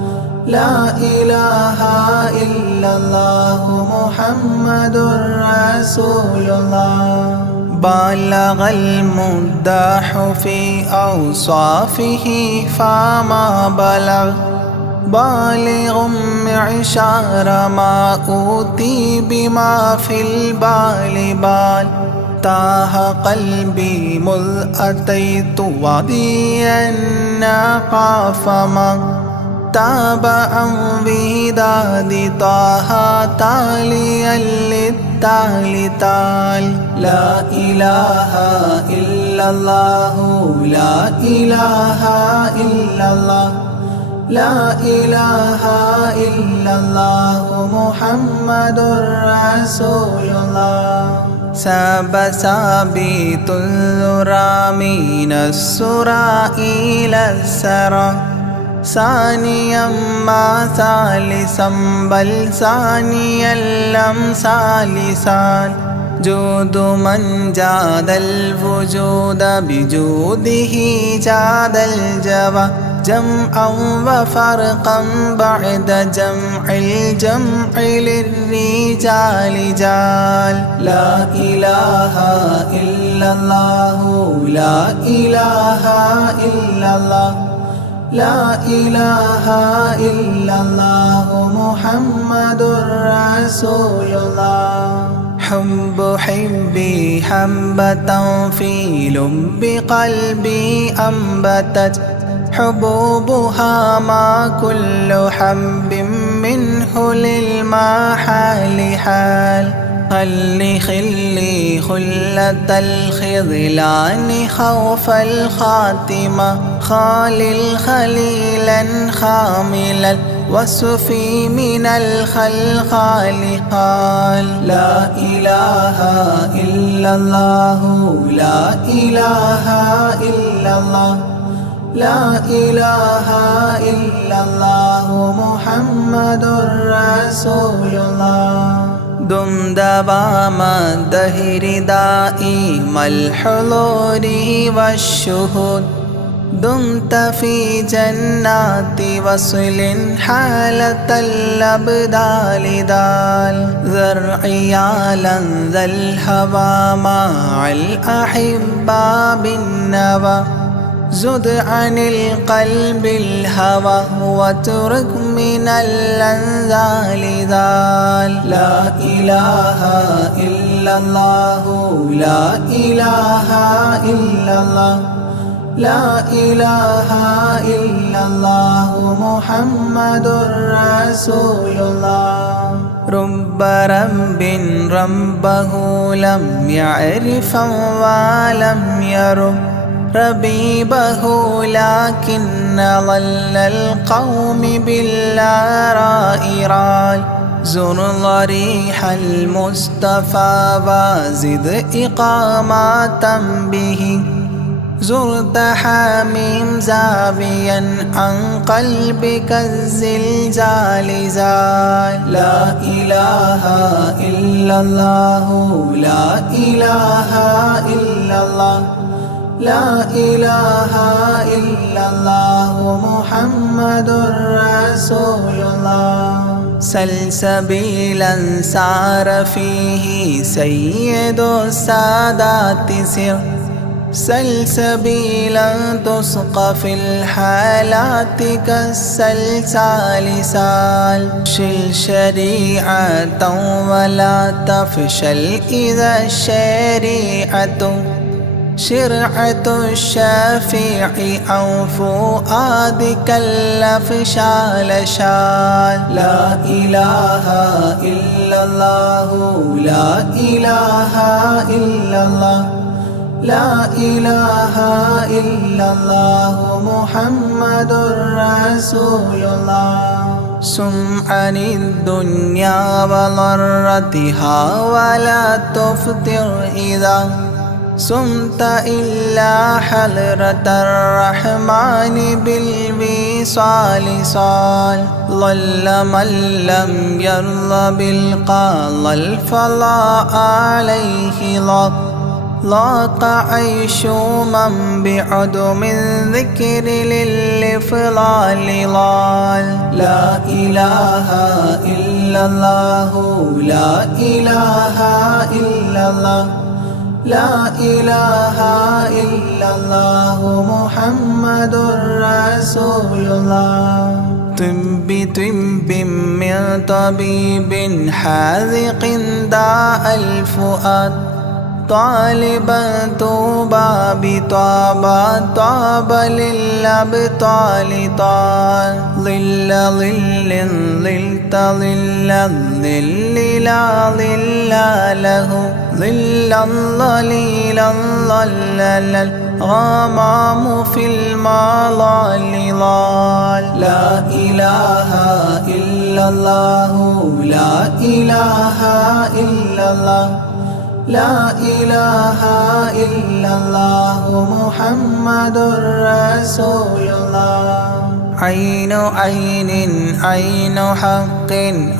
لا إله إلا الله محمد رسول الله بلغ المداح في أوصافه فما بلغ بالغ معشار ما أوتي بما في البال بال تاه قلبي مذ أتيت واديا قاف ما تابعا بهداد طه تاليا للتالي تال لا إله إلا الله لا إله إلا الله لا إله إلا الله محمد رسول الله ساب سابيت الذرى من السرى إلى السرى ثانيا ما ثالثا بل ثانيا لم ثالثان جود من جاد الوجود بجوده جاد الجوى جمعا وفرقا بعد جمع الجمع للرجال جال لا إله إلا الله لا إله إلا الله لا إله إلا الله محمد رسول الله حب حبي حبة في لب قلبي أنبتت حبوبها ما كل حب منه للمحال حال خلي خلة الخذلان خوف الخاتمة خالل خليلا خاملا وصفي من الخلخال قال لا إله إلا الله لا إله إلا الله لا إله إلا الله محمد رسول الله دم دوام الدهر دائم الحضور والشهود دمت في جنات وصل حالة الأبدال دال ذرعيالا ذا الهوى مع الأحبة بالنوى زد عن القلب الهوى واترك من الأنذال ذال لا إله إلا الله لا إله إلا الله لا إله إلا الله محمد رسول الله رب رب ربه لم يعرف ولم يرب ربيبه لكن ظل القوم بالآراء رال زر ضريح المصطفى وزد إقامة به زرت حميم زاويا عن قلبك الزلزال زال لا إله إلا الله لا إله إلا الله لا إله إلا الله محمد رسول الله سلسبيلا سار فيه سيد السادات سر سلسبيلا تسقى في الحالات كالسلسال سال شل شريعة ولا تفشل إذا الشريعة شرعة الشافع أو فؤادك الأفشال شال لا إله إلا الله لا إله إلا الله لا إله إلا الله محمد رسول الله سم عن الدنيا وضرتها ولا تفطر إذا سمت إلا حضرة الرحمن بالوصال صال ظل من لم يرضى بالقضاء الفضاء عليه ضاق عيش من بعدم ذكر للإفضال ضال لا إله إلا الله لا إله إلا الله لا إله إلا الله محمد رسول الله طب من طبيب حاذق داء الفؤاد طالبا طوبى بطابى طاب للأبطال طال ظل ظل ظلت ظل الظل لا ظل له ظلا ظليلا ظلل الغمام في المظال ضال لا إله إلا الله لا إله إلا الله لا إله إلا الله محمد رسول الله عين عين عين حق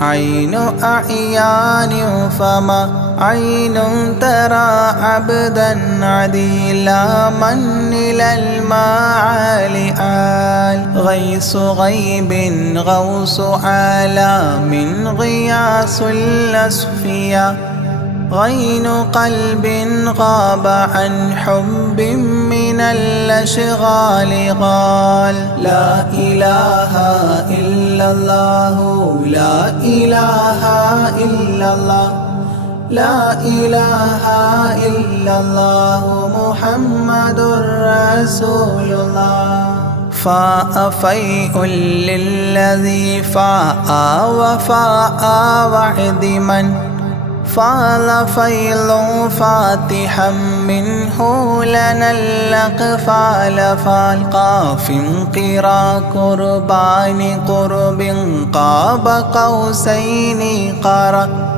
عين أعيان فما عين ترى عبدا عديلا من إلى المعالي آل غيث غيب غوث عالم غياث الأصفياء غين قلب غاب عن حب من الأشغال قال لا إله إلا الله لا إله إلا الله لا إله إلا الله محمد رسول الله فاء فيء للذي فاء وفاء وعد من فاض فيض فاتحا منه لنا الأقفال فالقاف قرا قربان قرب قاب قوسين قرا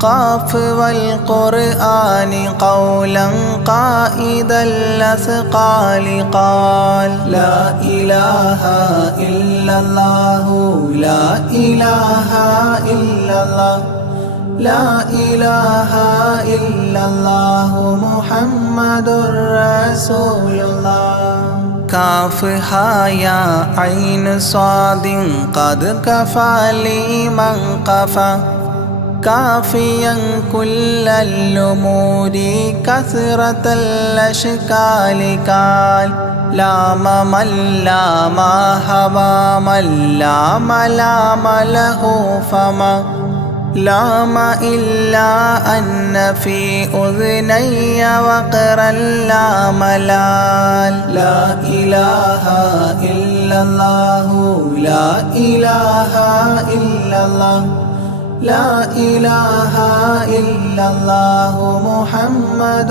قاف والقرآن قولا قائد الأثقال قال لا إله إلا الله لا إله إلا الله لا إله إلا الله محمد رسول الله كاف ها يا عين صاد قد كفى لمن قفى كافيا كل الأمور كثرة الأشكال قال لام من لام هوى من لام لام له فما لام إلا أن في أذني وقرا لا ملال لا إله إلا الله لا إله إلا الله لا إله إلا الله محمد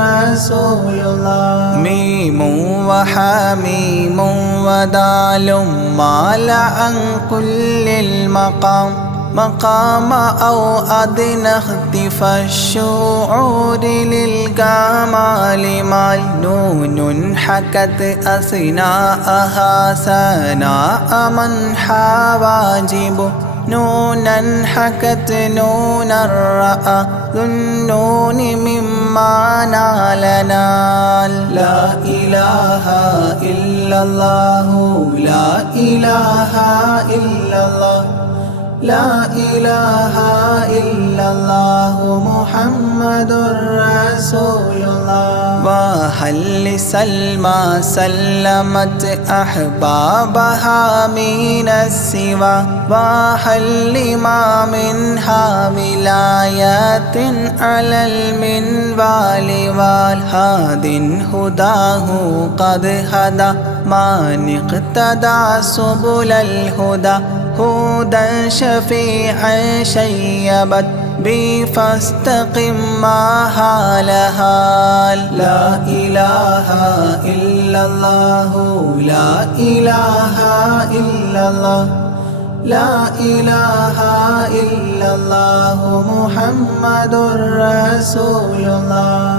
رسول الله ميم وحميم ودال مال عن كل المقام مقام أو أدنى اختفى الشعور للكمال مال نون حكت أثناءها ثناء من حواجبه نونا حكت نونا رأى ذو النون مما نال نال لا إله إلا الله لا إله إلا الله لا إله إلا الله محمد رسول الله وهل سلمى سلمت أحبابها من السوى وهل لما منها ولايات على المنوال والهاد هداه قد هدى من اقتدى سبل الهدى هدى شفيعا شيبت بي فاستقم ما هالها لا إله إلا الله لا إله إلا الله لا إله إلا الله محمد رسول الله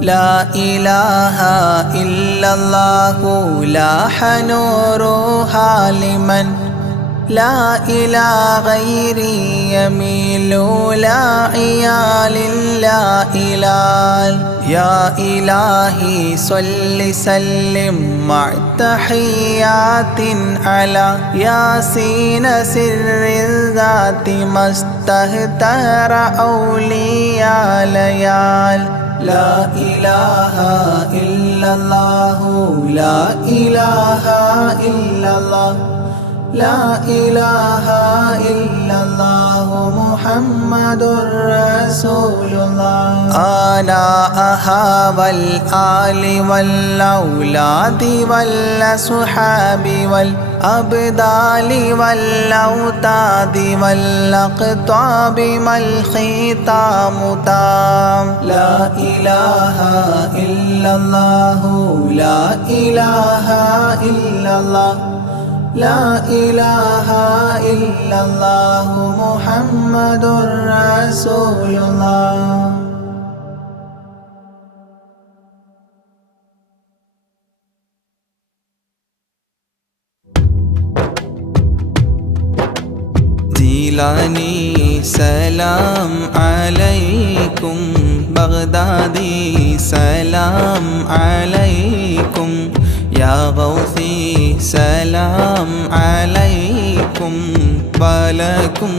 لا إله إلا الله لاح نورها لمن لا إلى غيري يميل لا عيال لا إلال يا إلهي صل سلم مع تحيات على ياسين سر الذات ما استهتر أولياء ليال لا إله إلا الله لا إله إلا الله لا إله إلا الله محمد رسول الله آناءها والآل والأولاد والأصحاب والأبدال والأوتاد والأقطاب ما الختام تام لا إله إلا الله لا إله إلا الله لا إله إلا الله محمد رسول الله جيلاني سلام عليك عليكم بغدادي سلام عليكم يا غوثي سلام عليكم ولكم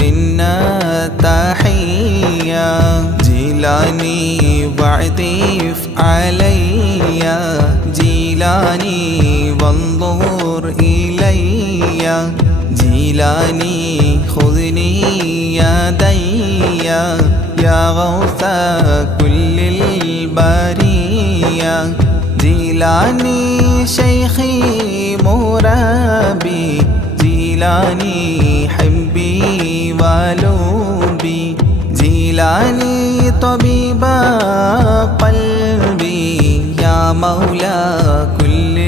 منا تحية جيلاني واعطف علي جيلاني وانظر إلي جيلاني خذني يدي يا غوث كل البرية جيلاني شيخي مرابي جيلاني حبي ولوبي جيلاني طبيب قلبي يا مولى كل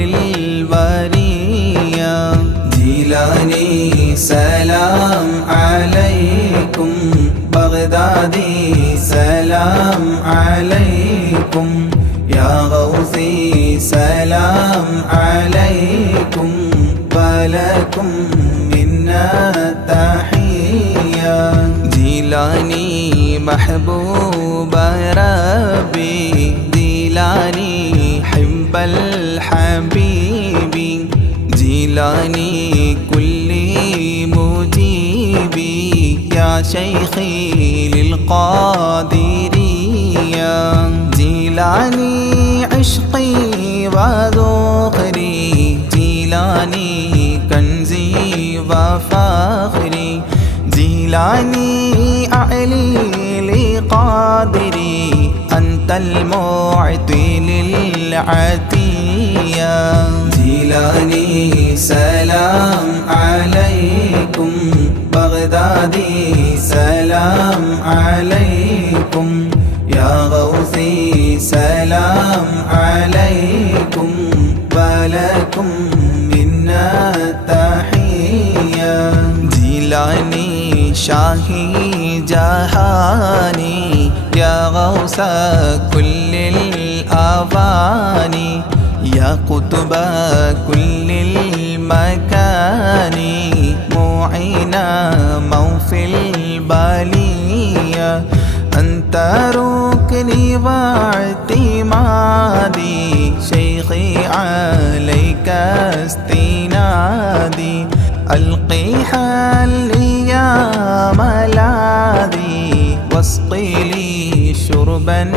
البرية جيلاني سلام عليكم بغدادي سلام عليكم يا غوثي سلام عليكم ولكم منا تحية جيلاني محبوب ربي جيلاني حب الحبيب جيلاني كل مجيبي يا شيخي للقادرية جيلاني عشقي وذخري جيلاني كنزي وفخري جيلاني أعلي لقادري أنت المعطي للعطية جيلاني سلام عليكم بغدادي سلام عليكم يا غوثي سلام عليكم ولكم منا تحية جيلاني شاهي جهاني يا غوث كل الأواني يا قطب كل المكان معينا موفي البلية أنت ركني واعتمادي شيخي عليك استنادي ألقي حلي يا ملاذي واسقي لي شربا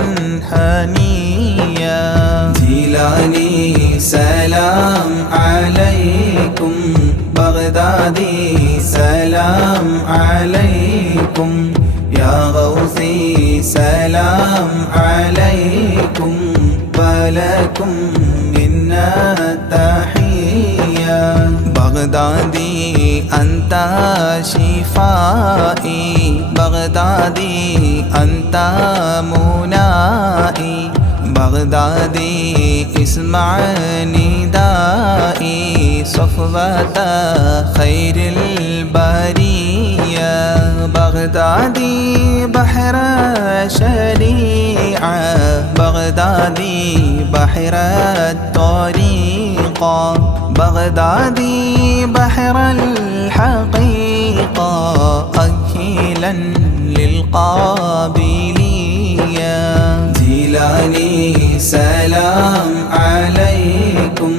هنيا جيلاني سلام عليكم بغدادي سلام عليكم يا غوثي سلام عليكم ولكم منا تحية بغدادي أنت شفائي بغدادي أنت منائي بغدادي اسمع ندائي صفوة خير البرية بغدادي بحر شريعة بغدادي بحر الطريقة بغدادي بحر الحقيقة أكيلا للقابلية جيلاني سلام عليكم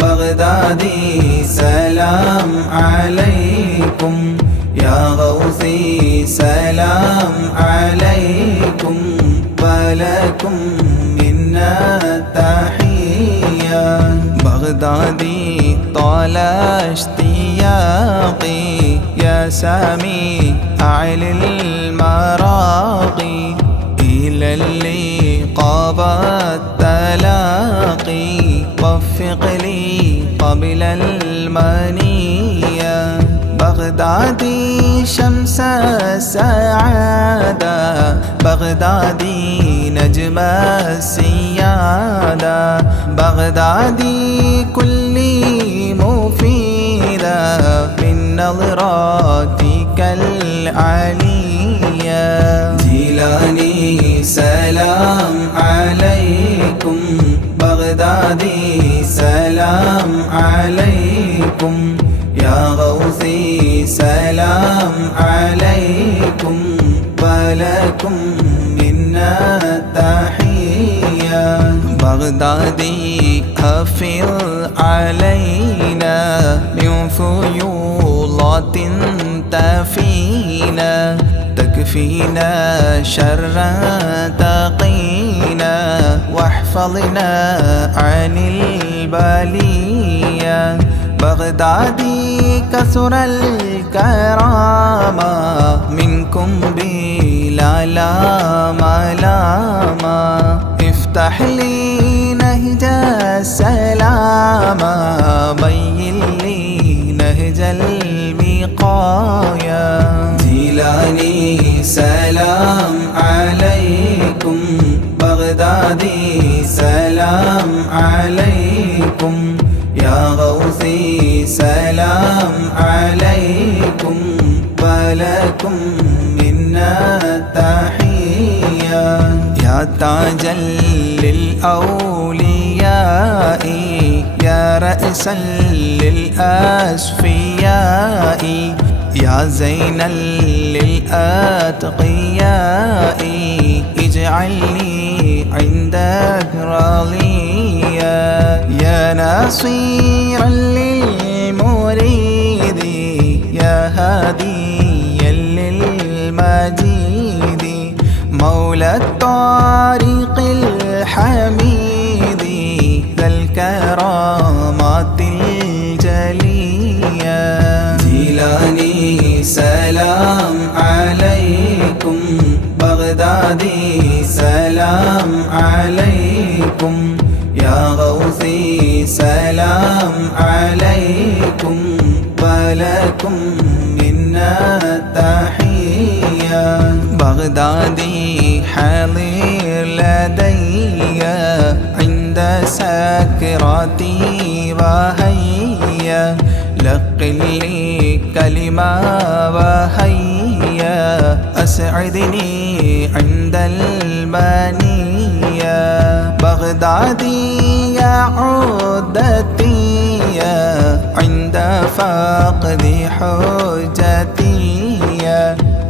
بغدادي سلام عليكم يا غوثي سلام عليكم ولكم منا تحية بغدادي طال اشتياقي يا سامي أعلى المراقي إلى اللقاء والتلاقي وفق لي قبل المنية بغدادي شمس السعادة بغدادي نجم السيادة بغدادي كلي مفيدة من نظراتك العالية جيلاني سلام عليكم بغدادي سلام عليكم يا غوثي سلام عليكم ولكم بغدادي أفض علينا من فيوضات تفينا تكفينا شر تقينا واحفظنا عن البلية بغدادي كثر الكرامة منكم بلا ملامة افتح لي نهج السلامة بين لي نهج الوقاية جيلاني سلام عليكم بغدادي سلام عليكم يا غوثي سلام عليكم ولكم منا تحية يا تاجا للأولياء يا رأسا للأصفياء يا زينا للأتقياء اجعلني عندك راضيا يا ناصيرا للمريد يا هاديا للمجيد مولى الطريق الحميد ذا الكرامات الجلية جيلاني سلام عليكم بغدادي سلام عليكم يا غوثي سلام عليكم ولكم منا تحية بغدادي حاضر لدي عند سكراتي وهيا لقن لي كلمة وهيا أسعدني عند المنية بغدادي يا عدتي عند فقد حجتي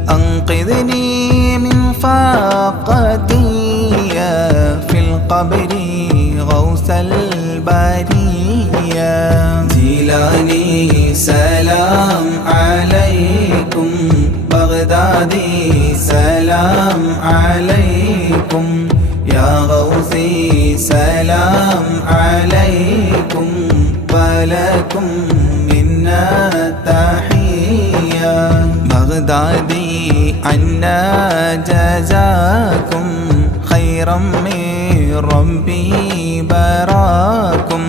أنقذني من فاقتي في القبر غوث البرية جيلاني سلام عليكم بغدادي سلام عليكم يا غوثي سلام عليكم ولكم منا تحية بغدادي عنا جزاكم خيرا من ربي براكم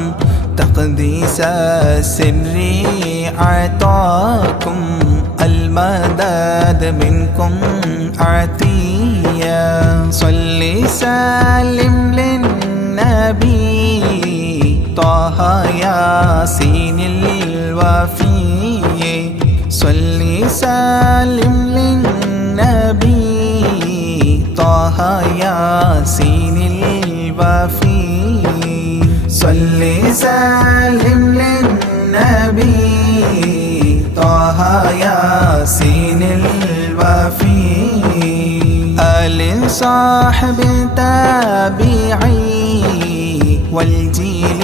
تقديس السر عطاكم المدد منكم عطية صل سلم للنبي طه ياسين الوفي صل سلم للنبي طه ياسين الوفي صل سلم للنبي طه ياسين الوفي آل صاحب تابعي والجيل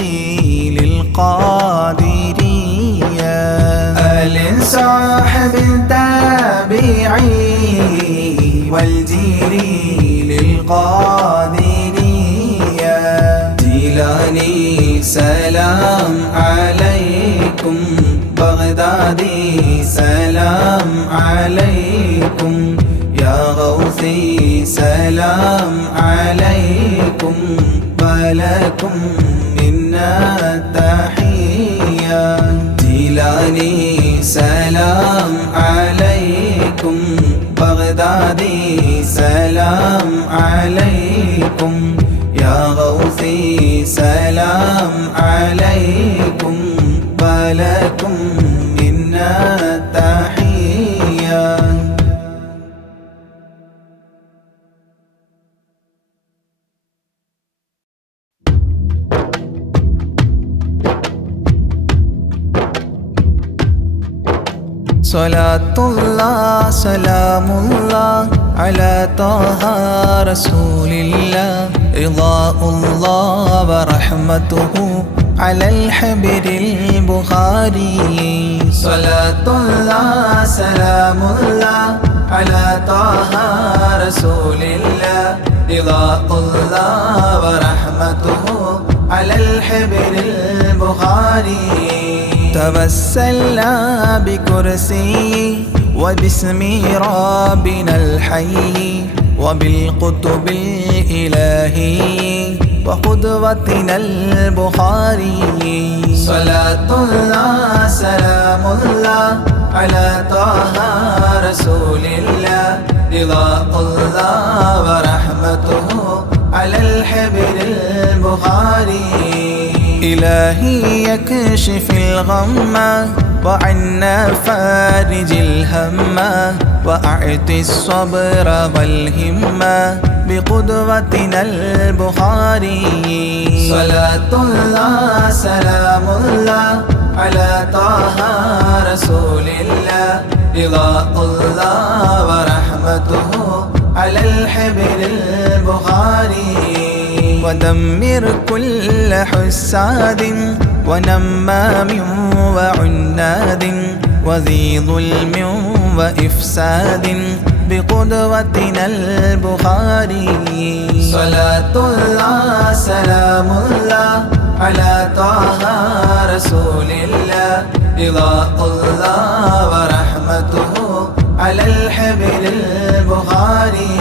للقادرية آل صاحب تابعي والجيل للقادرية جيلاني سلام عليكم بغدادي سلام عليكم يا غوثي سلام عليكم ولكم منا تحية جيلاني سلام عليكم بغدادي سلام عليكم يا غوثي سلام عليكم ولكم منا تحية صلاة الله سلام الله على طه رسول الله رضاء الله ورحمته على الحبر البخاري صلاة الله سلام الله على طه رسول الله رضاء الله ورحمته على الحبر البخاري توسلنا بكرسي وباسم ربنا الحي وبالقطب الإلهي وقدوتنا البخاري صلاة الله سلام الله على طه رسول الله رضاء الله ورحمته على الحبر البخاري إلهي يكشف الغم وعنا فارج الهم وأعط الصبر والهمة بقدوتنا البخاري صلاة الله سلام الله على طه رسول الله رضاء الله ورحمته على الحبر البخاري ودمر كل حساد ونمام وعناد وذي ظلم وإفساد بقدوتنا البخاري صلاة الله سلام الله على طه رسول الله رضاء الله ورحمته على الحبر البخاري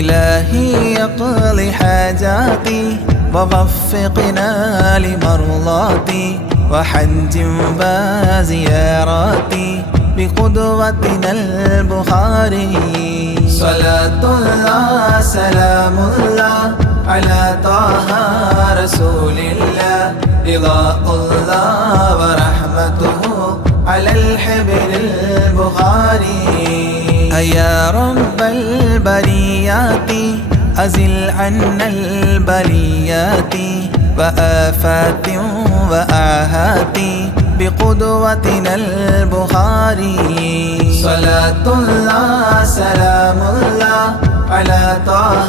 إلهي يقضي حاجاتي ووفقنا لمرضاتي وحج وزياراتي بقدوتنا البخاري صلاة الله سلام الله على طه رسول الله رضاء الله ورحمته على الحبر البخاري يا رب البريات أزل عنا البليات وآفات وآهات بقدوتنا البخاري صلاة الله سلام الله على طه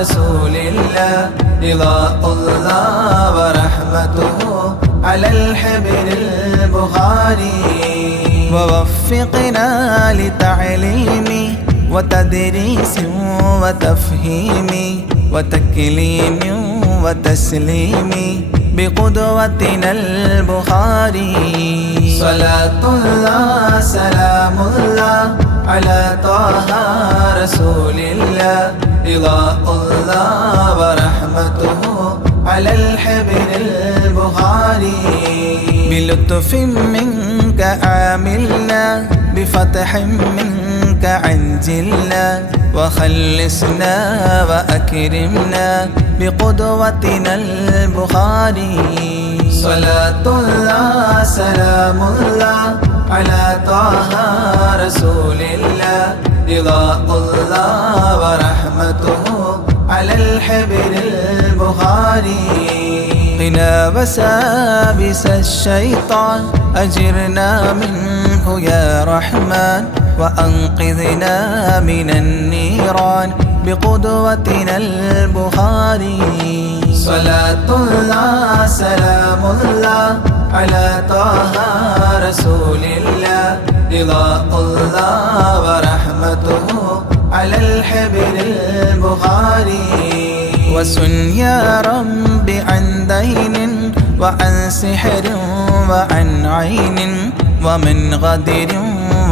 رسول الله رضاء الله ورحمته على الحبر البخاري ووفقنا لتعليم وتدريس وتفهيم وتكليم وتسليم بقدوتنا البخاري صلاة الله سلام الله على طه رسول الله رضاء الله ورحمته على الحبر البخاري بلطف منك عاملنا بفتح منك عجلنا وخلصنا وأكرمنا بقدوتنا البخاري صلاة الله سلام الله على طه رسول الله رضاء الله ورحمته على الحبر البخاري قنا وسابس الشيطان أجرنا منه يا رحمن وأنقذنا من النيران بقدوتنا البخاري صلاة الله سلام الله على طه رسول الله رضاء الله ورحمته على الحبر البخاري وسن يا رب عن دين وعن سحر وعن عين ومن غدر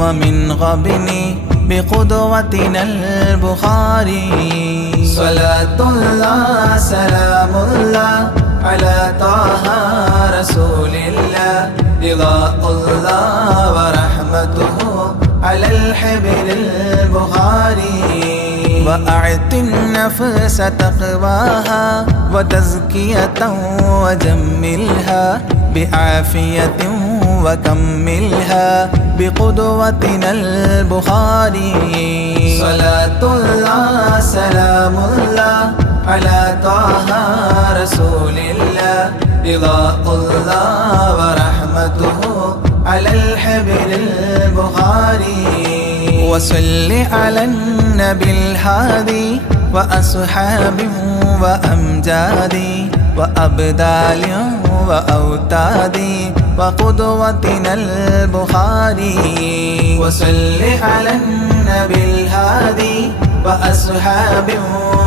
ومن غبن بقدوتنا البخاري صلاة الله سلام الله على طه رسول الله رضاء الله ورحمته على الحبر البخاري وأعط النفس تقواها وتزكية وجملها بعافية وكملها بقدوتنا البخاري صلاة الله سلام الله على طه رسول الله رضاء الله ورحمته على الحبر البخاري وصل على النبي الهادي وأصحاب وأمجاد وأبدال وأوتاد وقدوتنا البخاري وصل على النبي الهادي وأصحاب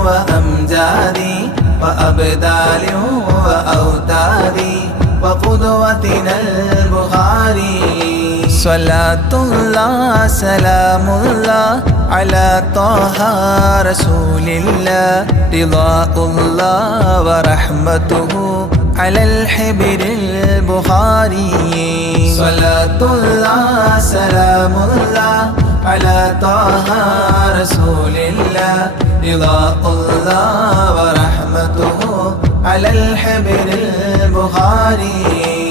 وأمجاد وأبدال وأوتاد وقدوتنا البخاري صلاة الله سلام الله على طه رسول الله رضاء الله ورحمته على الحبر البخاري صلاة الله سلام الله على طه رسول الله رضاء الله ورحمته على الحبر البخاري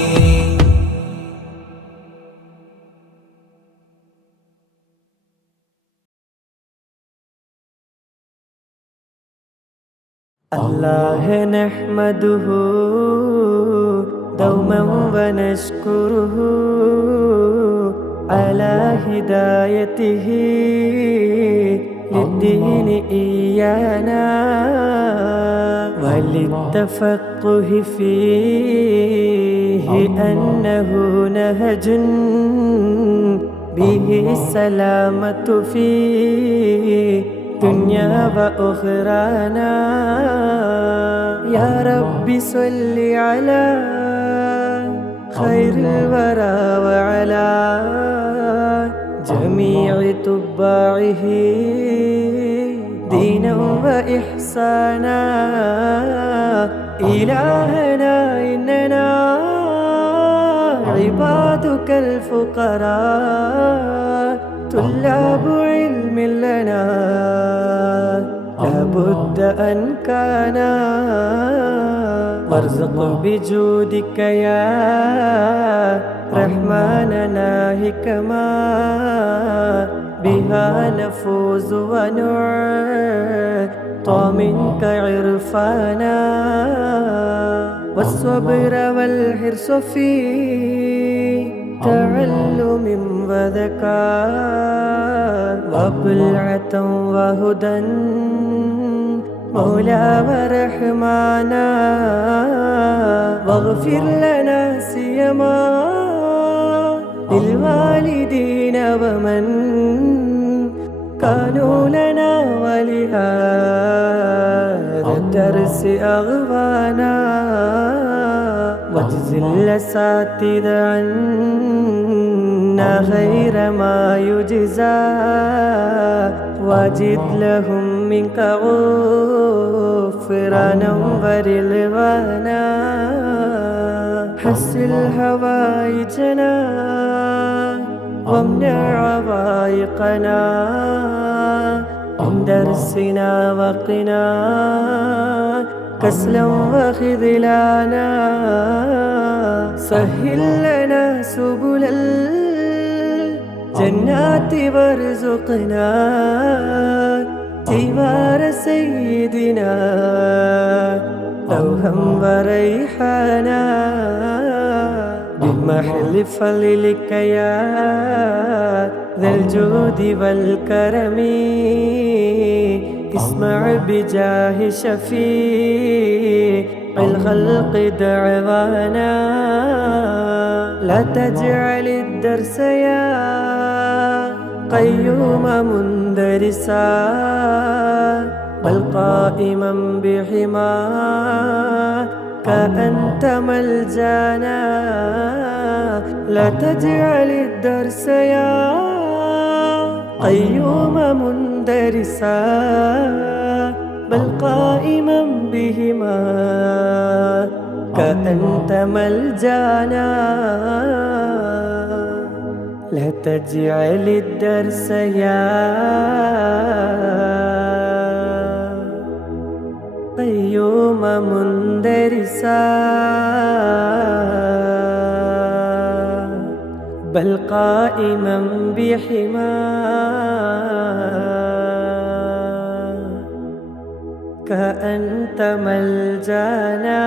الله نحمده دوما ونشكره على هدايته للدين إيانا وللتفقه فيه أنه نهج به السلامة فيه دنيا وأخرانا يا رب صل على خير الورى وعلى جميع تباعه دينا وإحسانا إلهنا إننا عبادك الفقراء طلاب علم لنا لابد أن كان وارزق بجودك يا رحمننا حكما بها نفوز ونعطى منك عرفانا والصبر والحرص في تعلم وذكاء وبلعة وهدى مولى ورحمانا واغفر لنا سيما للوالدين ومن كانوا لنا ولهذا الدرس أغوانا واجزل الأساتذة عنا خير ما يجزى واجد لهم منك غفرانا ورضوانا حسن هوائجنا وامنع عوائقنا من درسنا وقنا كسلا وخذلانا سهل لنا سبل الجنات وارزقنا جوار سيدنا دوها وريحانا بمحل فضلك يا ذا الجود والكرم اسمع بجاه شفيع الخلق دعوانا لا تجعل الدرس يا قيوم مندرسا بل قائما بحماك أنت ملجانا لا تجعل الدرس يا قيوم مندرسا بل قائما بهما كأنت ملجانا لا تجعل الدرس يا قيوم مندرسا بل قائما بحما كأنت ملجانا